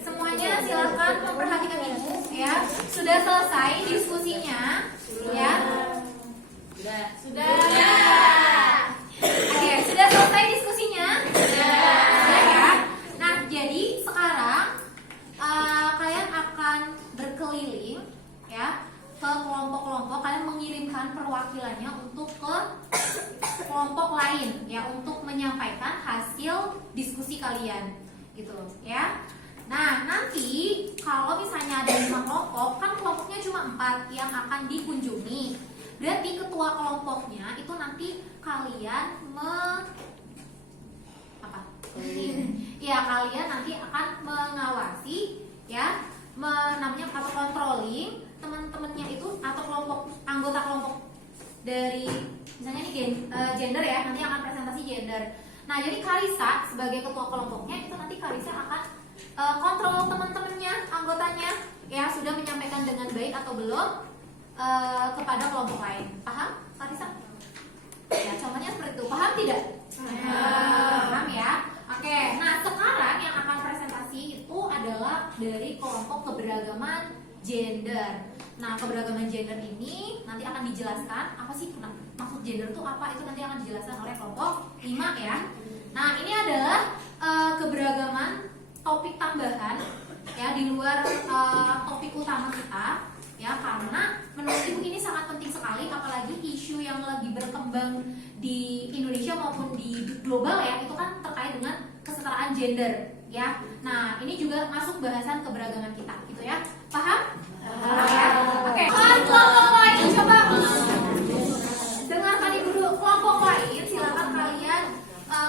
Semuanya silakan memperhatikan ibu ya. Sudah selesai diskusinya. Sudah. Oke, sudah selesai diskusinya? Sudah ya. Nah, jadi sekarang kalian akan berkeliling ya ke kelompok-kelompok. Kalian mengirimkan perwakilannya untuk ke kelompok lain ya untuk menyampaikan hasil diskusi kalian gitu ya. Nah, nanti kalau misalnya ada 5 kelompok, kan kelompoknya cuma 4 yang akan dikunjungi. Berarti ketua kelompoknya itu nanti kalian ya kalian nanti akan mengawasi ya, namanya atau controlling teman-temannya itu atau anggota kelompok dari misalnya ini gender ya, nanti akan presentasi gender. Nah, jadi Karisa sebagai ketua kelompoknya itu nanti Karisa akan kontrol teman-temannya, anggotanya ya sudah menyampaikan dengan baik atau belum kepada kelompok lain. Paham, Karisa? Ya, contohnya seperti itu. Paham tidak? Paham ya? Oke, nah sekarang yang akan presentasi itu adalah dari kelompok keberagaman gender. Nah, keberagaman gender ini nanti akan dijelaskan apa sih maksud gender itu apa, itu nanti akan dijelaskan oleh kelompok 5 ya. Nah, ini adalah keberagaman topik tambahan ya di luar topik utama kita ya, karena menurut Ibu ini sangat penting sekali, apalagi isu yang lagi berkembang di Indonesia maupun di global ya, itu kan terkait dengan kesetaraan gender ya. Nah, ini juga masuk bahasan keberagaman kita gitu ya. Paham? Ya? Oke. Kelompok lain coba dengarkan Ibu dulu. Kelompok lain silakan kalian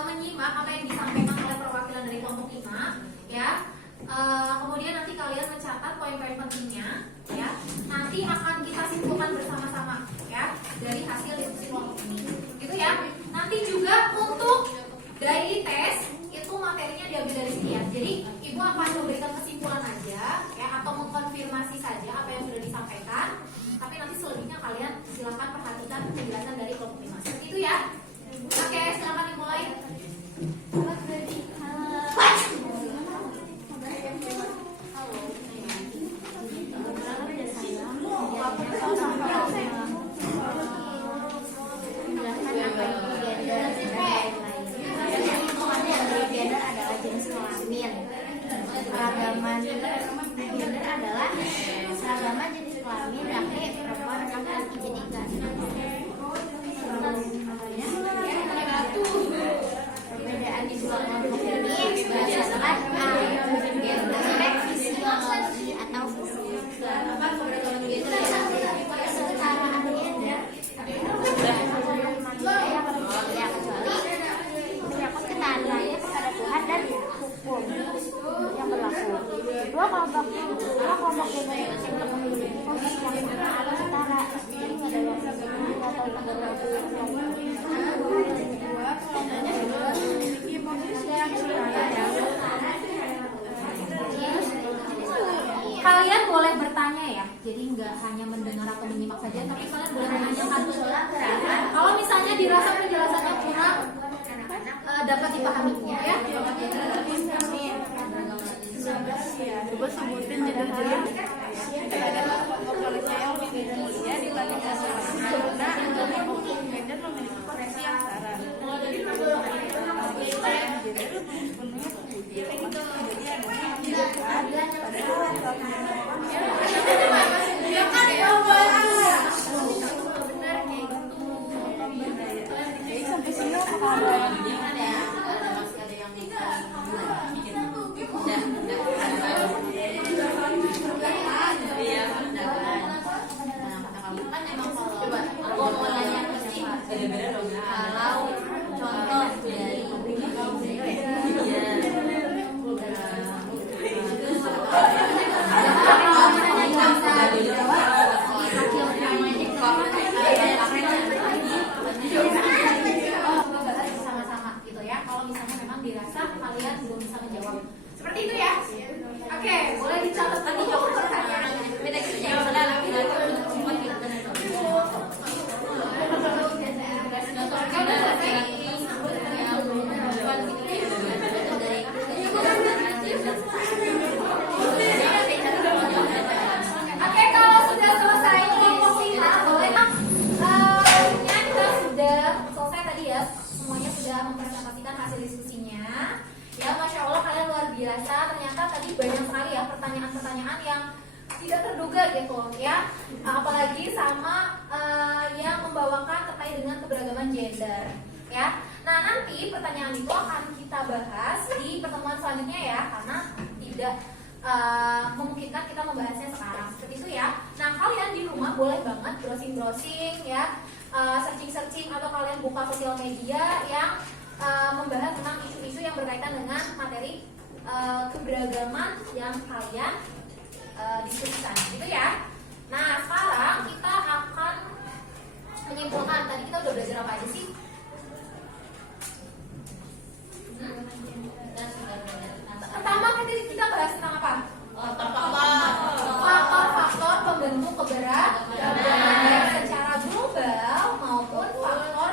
menyimak apa yang disampaikan oleh perwakilan dari kelompok 5 ya. Kemudian nanti kalian mencatat poin-poin pentingnya ya. Nanti akan kita simpulkan bersama-sama ya dari hasil diskusi kelompok ini. Gitu ya. Nanti juga untuk daily test itu materinya diambil dari sini ya. Jadi Ibu akan memberikan kesimpulan aja ya atau mengkonfirmasi saja apa yang sudah disampaikan. Tapi nanti selebihnya kalian silakan perhatikan penjelasan dari kelompok 5. Seperti itu ya. Oke, silakan dimulai. Gender adalah jenis kelamin. Keragaman gender adalah seragaman jenis kelamin laki perempuan laki-laki, jadi ganda. Perbedaan di dua kelompok ini berdasarkan gender fisiologi atau fisik. Kesetaraan gender ya, kecuali menyangkut ketaatan kepada Tuhan dan hukum yang berlaku. Dua kelompok gender yang memiliki posisi yang sama atau setara. Ini adalah atau Kalian boleh bertanya ya, jadi nggak hanya mendengar atau menyimak saja, tapi kalian boleh menanyakan. Kalau misalnya dirasa penjelasannya kurang dapat dipahami ya. Coba sebutin jenis-jenis adalah kelompok yang lebih mulia dibandingkan karena gender memiliki posisi yang setara. Jadi sampai sini kalau contoh dari sama-sama gitu ya. Kalau misalnya memang dirasa kalian belum bisa menjawab seperti itu ya. Oke, boleh dicatat nanti jawab pertanyaannya. Beda gitu ya. mempresentasikan hasil diskusinya. Ya, Masya Allah kalian luar biasa. Ternyata tadi banyak sekali ya pertanyaan-pertanyaan yang tidak terduga gitu ya. Apalagi sama yang membawakan terkait dengan keberagaman gender ya. Nah, nanti pertanyaan itu akan kita bahas di pertemuan selanjutnya ya, karena tidak memungkinkan kita membahasnya sekarang seperti itu ya. Nah, kalian di rumah boleh banget browsing-browsing ya, searching-searching, atau kalian buka sosial media yang membahas tentang isu-isu yang berkaitan dengan materi keberagaman yang kalian diskusikan gitu ya. Nah, sekarang kita akan menyimpulkan. Tadi kita udah belajar apa aja sih? Pertama kita bahas tentang apa? Faktor-faktor pembentuk keberagaman secara global maupun faktor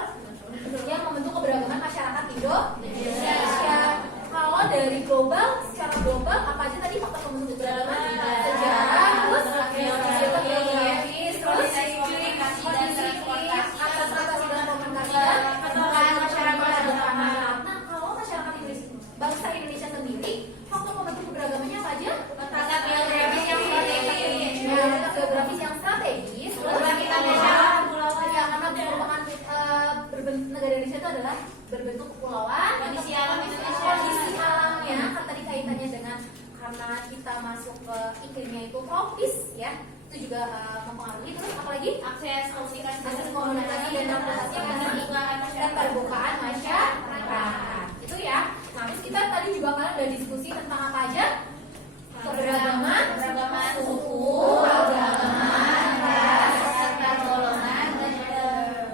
yang membentuk keberagaman masyarakat Indonesia. Kalau dari global, secara global apa aja tadi faktor pembentuk keberagaman? Sejarah, terus geografis, terus adaptasi dan komunikasi dan masyarakat depan. Nah, kalau masyarakat Indonesia, bangsa Indonesia sendiri, faktor pembentuk keberagamannya apa aja? Letak geografis yang strategis. Ya, letak geografis yang strategis. Terus kita ya, karena merupakan negara Indonesia itu adalah berbentuk kepulauan. Kondisi alamnya kan tadi kaitannya dengan karena kita masuk ke iklimnya itu tropis ya, itu juga mempengaruhi. Terus apalagi akses komunikasi dan transportasi dan terbukaan masyarakat itu ya. Nah, terus kita tadi juga kan udah diskusi tentang apa aja? Keberagaman suku, agama, ras, serta golongan,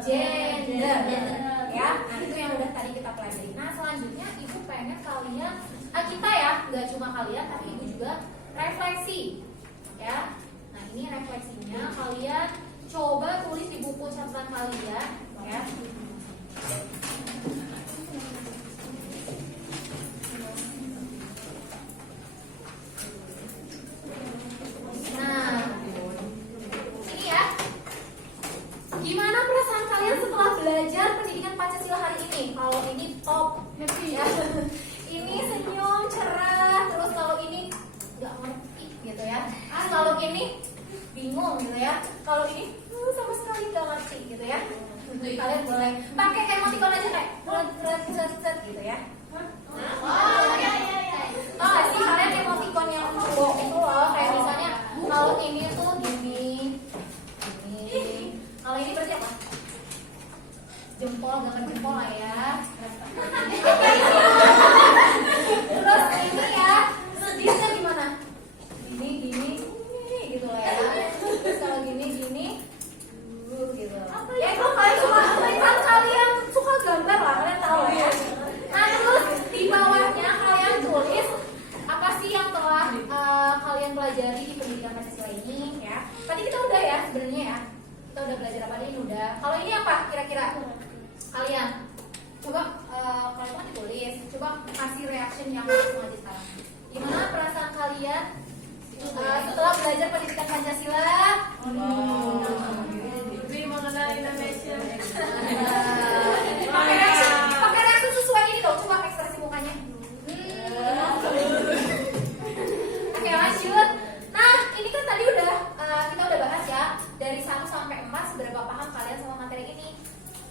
gender ya. Nah, itu yang udah tadi kita pelajari. Nah, selanjutnya ibu pengen kalian, kita ya, nggak cuma kalian tapi ibu juga refleksi ya. Nah, ini refleksinya kalian coba tulis di buku catatan kalian ya. Nah, ini ya. Gimana perasaan kalian setelah belajar pendidikan Pancasila hari ini? Kalau ini top, ya. Ini senyum, cerah. Terus kalau ini nggak ngerti gitu ya. Kalau ini bingung gitu ya. Kalau ini sama sekali nggak ngerti gitu ya. Kalian boleh pakai emoticon aja kayak gitu ya. Oh iya. Oh nggak sih kalian emoticon yang lucu itu loh, kayak misalnya kalau ini tuh gini. Kalau ini berarti apa? Jempol, gambar jempol lah ya. Terus ini ya, sedihnya gimana? Gini gitu lah ya. Terus kalau gini gitu. Ya itu kalian suka gambar lah, kalian tahu ya. Nah, terus di bawahnya kalian tulis apa sih yang telah kalian pelajari di pendidikan Pancasila ini ya. Tadi kita udah ya sebenarnya ya. Kita udah belajar apa aja ini udah. Kalau ini apa kira-kira? Kalian coba kalau kan ditulis, coba kasih reaction yang langsung aja sekarang. Gimana perasaan kalian setelah belajar pendidikan Pancasila? Lebih mengenal Indonesia. Pakai reaksi sesuai ini dong, coba ekspresi mukanya. Oke, lanjut. Nah, ini kan tadi udah kita udah bahas ya dari 1 sampai 4 seberapa paham kalian sama materi ini.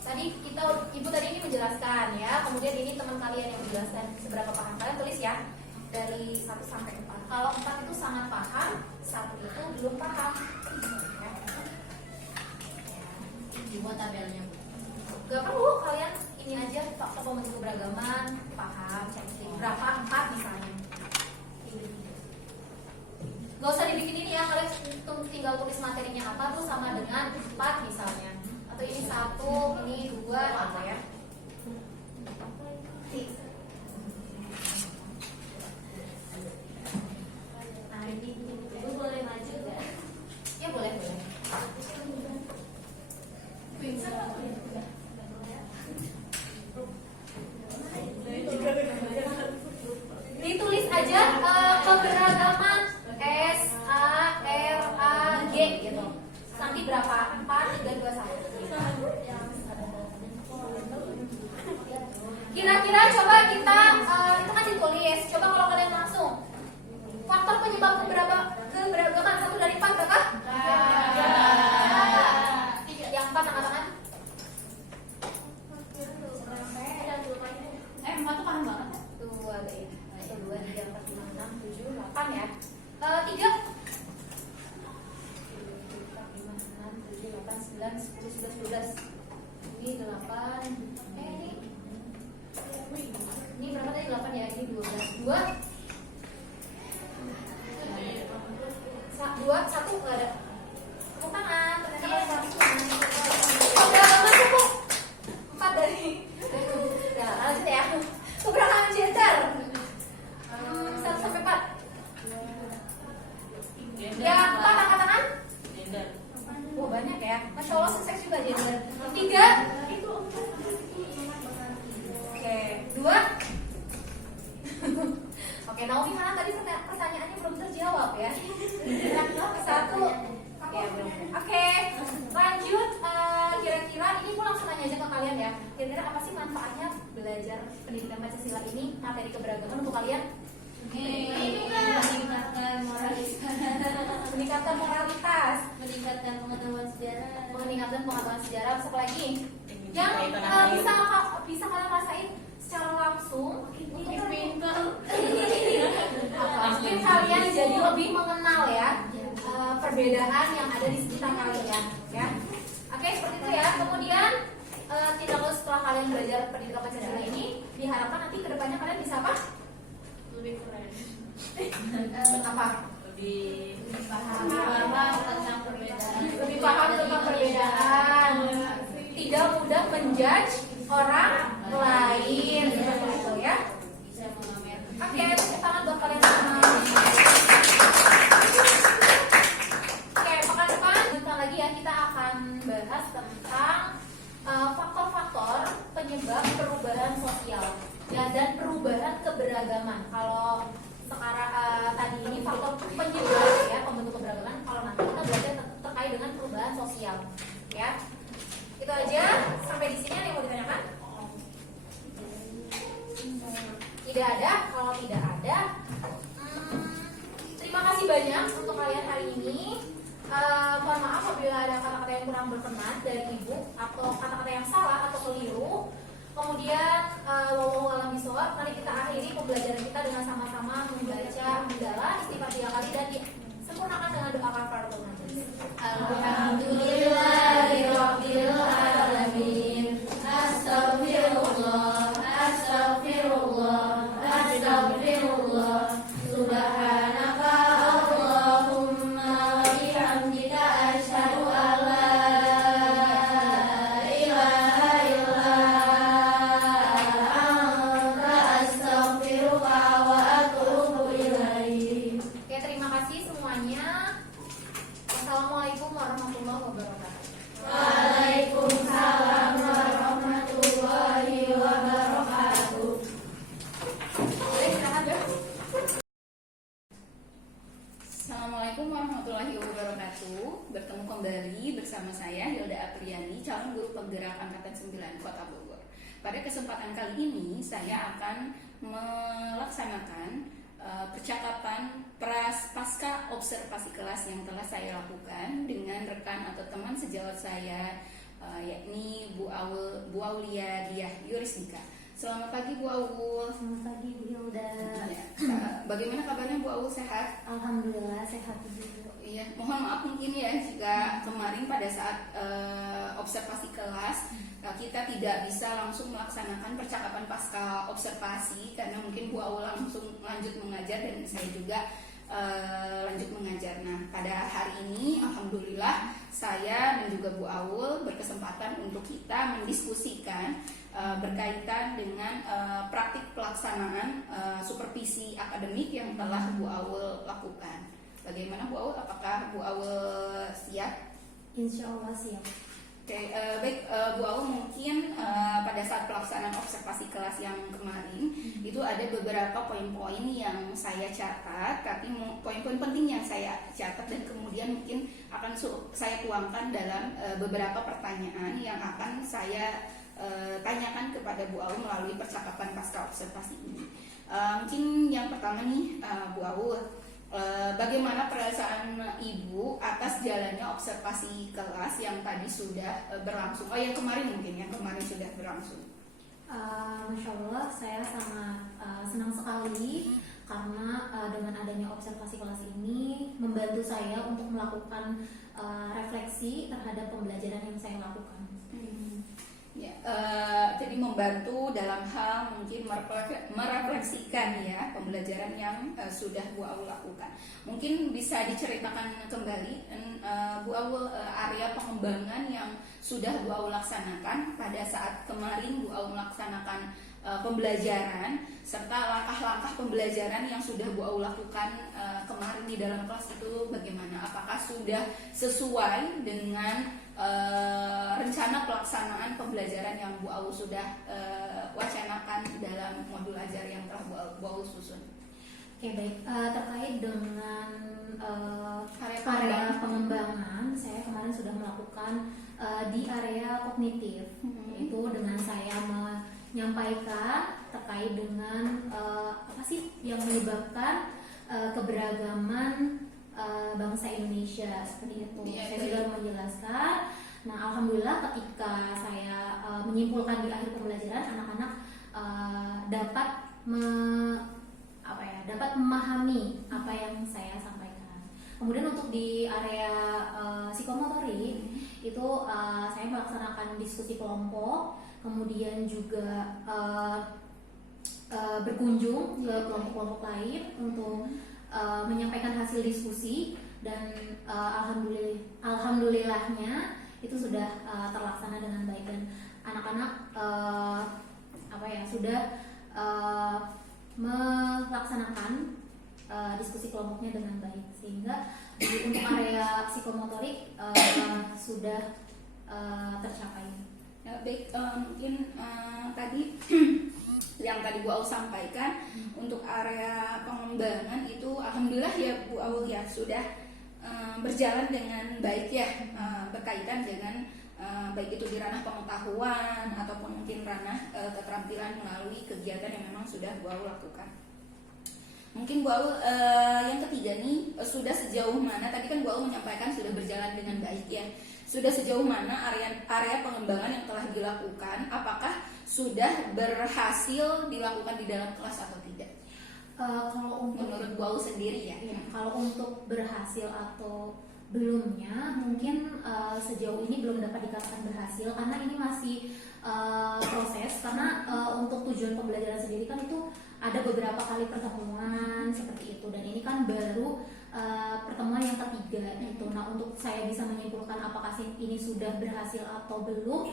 Tadi ibu tadi ini menjelaskan ya, kemudian ini teman kalian yang menjelaskan seberapa paham kalian, tulis ya dari 1 sampai 4. Kalau 4 itu sangat paham, 1 itu belum paham. Dibuat tabelnya. Gak perlu kalian ini aja faktor pembentuk keberagaman paham, checklist berapa 4 misalnya. Gak usah dibikin ini ya, kalian tinggal tulis materinya apa tuh sama dengan 4 misalnya. Atau ini 1, ini 2 apa ya. Nah ini boleh maju gak? Ya boleh. Ditulis aja keberagaman SARAG gitu. Nanti berapa? 4, 3, 2, 1. kira-kira coba kita itu kan ditulis. Coba kalau kalian langsung faktor penyebab keberagaman 1 dari 4 berapa? Yang 4 angkat tangan. 4 tuh paham banget. 2 deh. 1, 2, 3, 4, 5, 6, 7, 8 ya. 3 9, 10, 11, 12. Ini 8. Ini berapa tadi? 8 ya. Ini 12. 2 2, 1 enggak ada. Tepuk tangan. Ternyata kalian harus keberagaman cukup. 4 dari. Nah, lanjut ya. Keberagaman gender. 1 sampai 4. Yang 4 angkat tangan. Wah, banyak ya. Masya Allah sukses juga gender. 3. Oke, 2. Oke, Naomi mana tadi pertanyaannya belum terjawab ya. 1. Ya, belum. Oke, lanjut. Kira-kira ini aku langsung nanya aja ke kalian ya. Kira-kira apa sih manfaatnya belajar pendidikan Pancasila ini, materi keberagaman untuk kalian? Meningkatkan moralitas, Meningkatkan moralitas, meningkatkan pengetahuan sejarah. meningkatkan pengetahuan sejarah. Apa lagi? Yang bisa kalian rasain secara langsung mungkin kalian jadi lebih mengenal ya perbedaan yang ada di sekitar kalian ya. Oke, seperti itu ya. Kemudian tidak lalu setelah kalian belajar pendidikan Pancasila ini, diharapkan nanti kedepannya kalian bisa apa? Lebih keren. Apa? Lebih paham tentang perbedaan. Lebih paham tentang perbedaan. Tidak mudah menjudge orang lain seperti itu ya. Bisa mengamer. Oke, tepuk tangan buat kalian semua. Oke, pekan depan lanjutkan lagi ya, kita akan bahas tentang faktor-faktor penyebab perubahan sosial ya, dan perubahan keberagaman. Kalau sekarang tadi ini faktor penyebab ya, pembentuk keberagaman. Kalau nanti kita belajar terkait dengan perubahan sosial ya. Itu aja, sampai di sini ada yang mau ditanyakan? Tidak ada. Kalau tidak ada, terima kasih banyak untuk kalian hari ini. Mohon maaf apabila ada kata-kata yang kurang berkenan dari ibu atau kata-kata yang salah atau keliru. Kemudian wallahu a'lam bishawab. Mari kita akhiri pembelajaran kita dengan sama-sama membaca hamdalah istighfar 3 kali dan disempurnakan dengan doa kafaratul majelis. Alhamdulillahirabbil alamin. Astagfirullah, astagfirullah, astagfirullah. Subhanaka Allahumma wa bihamdika asyhadu an la ilaha illa anta astaghfiruka wa atubu ilaik. Oke, terima kasih semuanya. Assalamualaikum warahmatullahi wabarakatuh. Waalaikumsalam warahmatullahi wabarakatuh. Silahkan ya. Assalamualaikum warahmatullahi wabarakatuh. Bertemu kembali bersama saya Hilda Apriani, calon guru penggerak angkatan 9 Kota Bogor. Pada kesempatan kali ini saya akan melaksanakan percakapan pasca observasi kelas yang telah saya lakukan dengan rekan atau teman sejawat saya, yakni Bu Aulia Diah Yurisnika. Selamat pagi Bu Aul. Selamat pagi Bu Hilda. Ya, bagaimana kabarnya Bu Aul, sehat? Alhamdulillah sehat juga. Iya, mohon maaf mungkin ya jika kemarin pada saat observasi kelas kita tidak bisa langsung melaksanakan percakapan pasca observasi karena mungkin Bu Aul langsung lanjut mengajar dan saya juga lanjut mengajar. Nah, pada hari ini alhamdulillah saya dan juga Bu Aul berkesempatan untuk kita mendiskusikan berkaitan dengan praktik pelaksanaan supervisi akademik yang telah Bu Aul lakukan. Bagaimana Bu Aul? Apakah Bu Aul siap? Insya Allah siap. Oke, baik Bu Aul, mungkin pada saat pelaksanaan observasi kelas yang kemarin itu ada beberapa poin-poin yang saya catat, tapi poin-poin penting yang saya catat dan kemudian mungkin akan saya tuangkan dalam beberapa pertanyaan yang akan saya tanyakan kepada Bu Aul melalui percakapan pasca observasi ini. Mungkin yang pertama nih, Bu Aul, bagaimana perasaan Ibu atas jalannya observasi kelas yang tadi sudah berlangsung? Oh, yang kemarin sudah berlangsung. Masya Allah, saya sangat senang sekali karena dengan adanya observasi kelas ini membantu saya untuk melakukan refleksi terhadap pembelajaran yang saya lakukan. Ya, jadi membantu dalam hal mungkin merefleksikan ya pembelajaran yang sudah Bu Aul lakukan. Mungkin bisa diceritakan kembali Bu Aul area pengembangan yang sudah Bu Aul laksanakan pada saat kemarin Bu Aul melaksanakan pembelajaran serta langkah-langkah pembelajaran yang sudah Bu Aul lakukan kemarin di dalam kelas itu bagaimana? Apakah sudah sesuai dengan rencana pelaksanaan pembelajaran yang Bu Aul sudah wacanakan dalam modul ajar yang telah Bu Aul susun? Oke, baik. Terkait dengan Area pengembangan, saya kemarin sudah melakukan di area kognitif, yaitu dengan saya menyampaikan terkait dengan apa sih yang menyebabkan keberagaman bangsa Indonesia seperti itu. Saya sudah menjelaskan. Nah, alhamdulillah ketika saya menyimpulkan di akhir pembelajaran, anak-anak dapat memahami apa yang saya sampaikan. Kemudian untuk di area psikomotorik itu saya melaksanakan diskusi kelompok, kemudian juga berkunjung ke kelompok-kelompok lain untuk menyampaikan hasil diskusi dan alhamdulillahnya itu sudah terlaksana dengan baik dan anak-anak sudah melaksanakan diskusi kelompoknya dengan baik sehingga untuk area psikomotorik sudah tercapai. Ya, baik, mungkin tadi yang tadi Bu Aul sampaikan untuk area pengembangan itu alhamdulillah ya Bu Aul ya sudah berjalan dengan baik ya, berkaitan dengan baik itu di ranah pengetahuan ataupun mungkin ranah keterampilan melalui kegiatan yang memang sudah Bu Aul lakukan. Mungkin Bu Aul yang ketiga nih, sudah sejauh mana tadi kan Bu Aul menyampaikan sudah berjalan dengan baik ya. Sudah sejauh mana area pengembangan yang telah dilakukan? Apakah sudah berhasil dilakukan di dalam kelas atau tidak? Kalau untuk menurut Bu Aul sendiri ya. Kalau untuk berhasil atau belumnya, mungkin sejauh ini belum dapat dikatakan berhasil karena ini masih proses. Karena untuk tujuan pembelajaran sendiri kan itu ada beberapa kali pertemuan seperti itu dan ini kan baru pertemuan yang ketiga itu. Nah, untuk saya bisa menyimpulkan apakah ini sudah berhasil atau belum,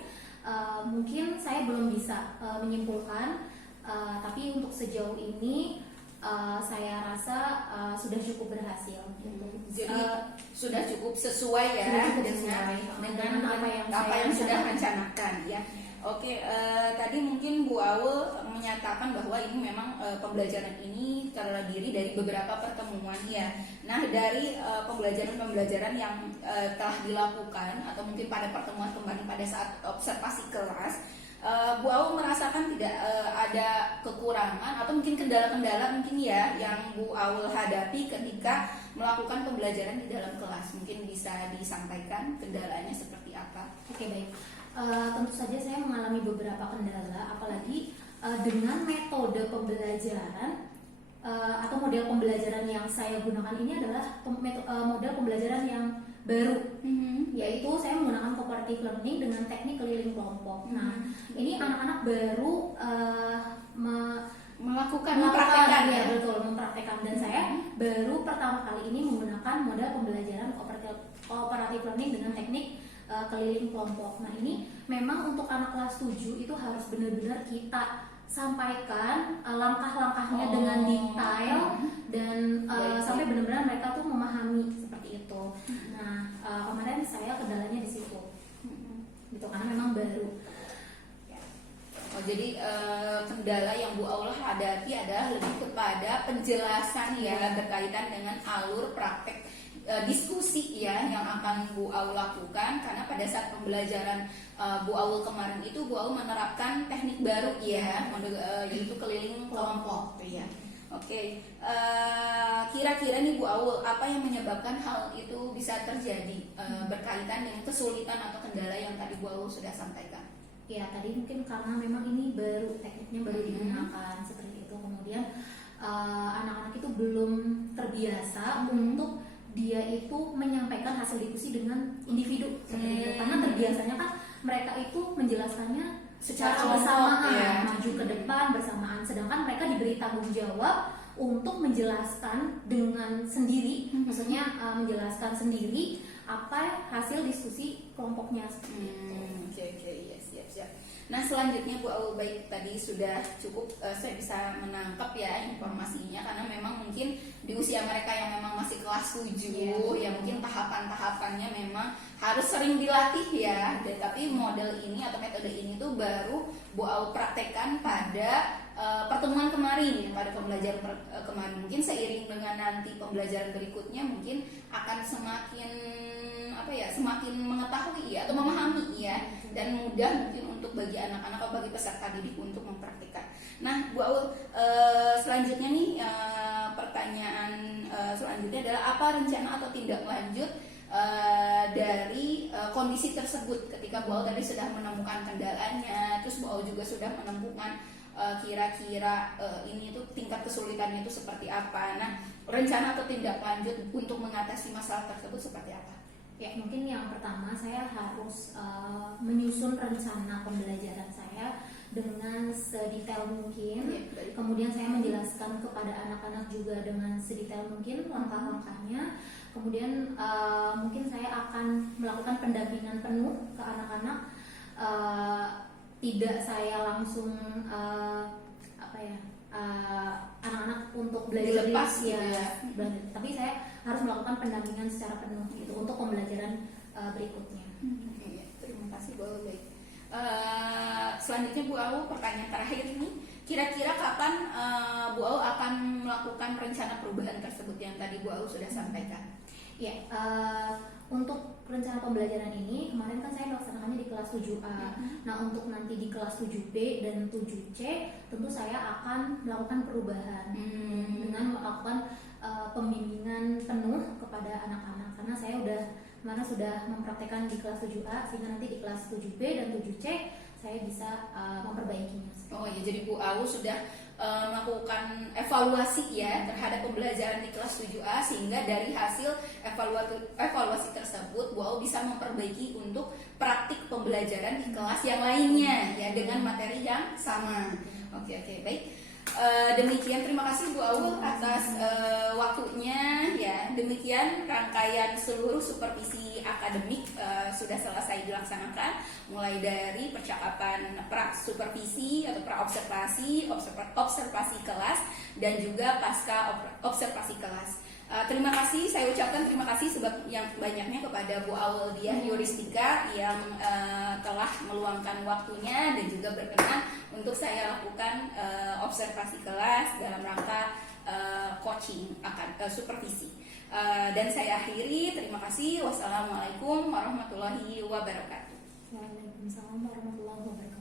mungkin saya belum bisa menyimpulkan. Tapi untuk sejauh ini saya rasa sudah cukup berhasil. Jadi sudah cukup sesuai ya dengan apa yang sudah rencanakan ya. Oke, tadi mungkin Bu Aul menyatakan bahwa ini memang pembelajaran ini terdiri dari beberapa pertemuan ya. Nah, dari pembelajaran yang telah dilakukan atau mungkin pada pertemuan kemarin pada saat observasi kelas, Bu Aul merasakan tidak ada kekurangan atau mungkin kendala-kendala mungkin ya yang Bu Aul hadapi ketika melakukan pembelajaran di dalam kelas. Mungkin bisa disampaikan kendalanya seperti apa? Oke, baik. Tentu saja saya mengalami beberapa kendala, apalagi dengan metode pembelajaran atau model pembelajaran yang saya gunakan ini adalah model pembelajaran yang baru, yaitu saya menggunakan cooperative learning dengan teknik keliling kelompok. Nah, ini anak-anak baru mempraktekkan ya, betul, mempraktekkan dan saya baru pertama kali ini menggunakan model pembelajaran cooperative learning dengan teknik keliling kelompok. Nah, ini memang untuk anak kelas 7 itu harus benar-benar kita sampaikan langkah-langkahnya dengan detail dan sampai benar-benar mereka tuh memahami seperti itu. Nah, kemarin saya kendalanya di situ, gitu karena memang baru. Oh, jadi kendala yang Bu Aul hadapi adalah lebih kepada penjelasan ya berkaitan dengan alur praktek diskusi ya yang akan Bu Aul lakukan, karena pada saat pembelajaran Bu Aul kemarin itu Bu Aul menerapkan teknik baru ya, yaitu keliling kelompok ya. Oke, kira-kira nih Bu Aul, apa yang menyebabkan hal itu bisa terjadi berkaitan dengan kesulitan atau kendala yang tadi Bu Aul sudah sampaikan? Ya, tadi mungkin karena memang ini baru, tekniknya baru digunakan seperti itu. Kemudian anak-anak itu belum terbiasa untuk dia itu menyampaikan hasil diskusi dengan individu seperti itu. Karena terbiasanya kan mereka itu menjelaskannya secara bersamaan, ya. maju ke depan bersamaan. Sedangkan mereka diberi tanggung jawab untuk menjelaskan dengan sendiri, maksudnya menjelaskan sendiri apa hasil diskusi kelompoknya seperti itu. Oke, ya, siap. Nah, selanjutnya Bu Aul, baik, tadi sudah cukup saya bisa menangkap ya informasinya, karena memang mungkin di usia mereka yang memang masih kelas 7 ya mungkin tahapan-tahapannya memang harus sering dilatih ya. Tapi model ini atau metode ini tuh baru Bu Aul praktekkan pada pertemuan kemarin, pada pembelajaran kemarin. Mungkin seiring dengan nanti pembelajaran berikutnya mungkin akan semakin mengetahui ya, atau memahami ya, dan mudah mungkin untuk bagi anak-anak atau bagi peserta didik untuk mempraktikkan. Nah, Bu Aul, selanjutnya nih pertanyaan selanjutnya adalah apa rencana atau tindak lanjut dari kondisi tersebut ketika Bu Aul tadi sudah menemukan kendalanya, terus Bu Aul juga sudah menemukan kira-kira ini tuh tingkat kesulitannya itu seperti apa. Nah, rencana atau tindak lanjut untuk mengatasi masalah tersebut seperti apa? Ya, mungkin yang pertama saya harus menyusun rencana pembelajaran saya dengan sedetail mungkin. Kemudian saya menjelaskan kepada anak-anak juga dengan sedetail mungkin langkah-langkahnya. Kemudian mungkin saya akan melakukan pendampingan penuh ke anak-anak. Tidak saya langsung anak-anak untuk belajar Dilepas ya, gitu ya. tapi saya harus melakukan pendampingan secara penuh gitu untuk pembelajaran berikutnya. Iya, terima kasih Bu Aul. Baik. Selanjutnya Bu Aul, pertanyaan terakhir ini, kira-kira kapan Bu Aul akan melakukan rencana perubahan tersebut yang tadi Bu Aul sudah sampaikan? Ya, untuk rencana pembelajaran ini kemarin kan saya melaksanakannya di kelas 7A. Nah, untuk nanti di kelas 7B dan 7C tentu saya akan melakukan perubahan dengan melakukan pembimbingan penuh kepada anak-anak, karena saya kemarin sudah mempraktekkan di kelas 7A, sehingga nanti di kelas 7B dan 7C saya bisa memperbaikinya. Oh ya, jadi Bu Aul sudah melakukan evaluasi ya terhadap pembelajaran di kelas 7A, sehingga dari hasil evaluasi tersebut Bu Aul bisa memperbaiki untuk praktik pembelajaran di kelas yang lainnya ya dengan materi yang sama. Oke, baik. Demikian, terima kasih Bu Aul atas waktunya ya. Demikian rangkaian seluruh supervisi akademik sudah selesai dilaksanakan, mulai dari percakapan pra supervisi atau pra observasi kelas, dan juga pasca observasi kelas. Terima kasih, saya ucapkan terima kasih yang banyaknya kepada Bu Aul Diah Yuristika yang telah meluangkan waktunya dan juga berkenan untuk saya lakukan observasi kelas dalam rangka coaching supervisi. Dan saya akhiri, terima kasih. Wassalamualaikum warahmatullahi wabarakatuh. Waalaikumsalam warahmatullahi wabarakatuh.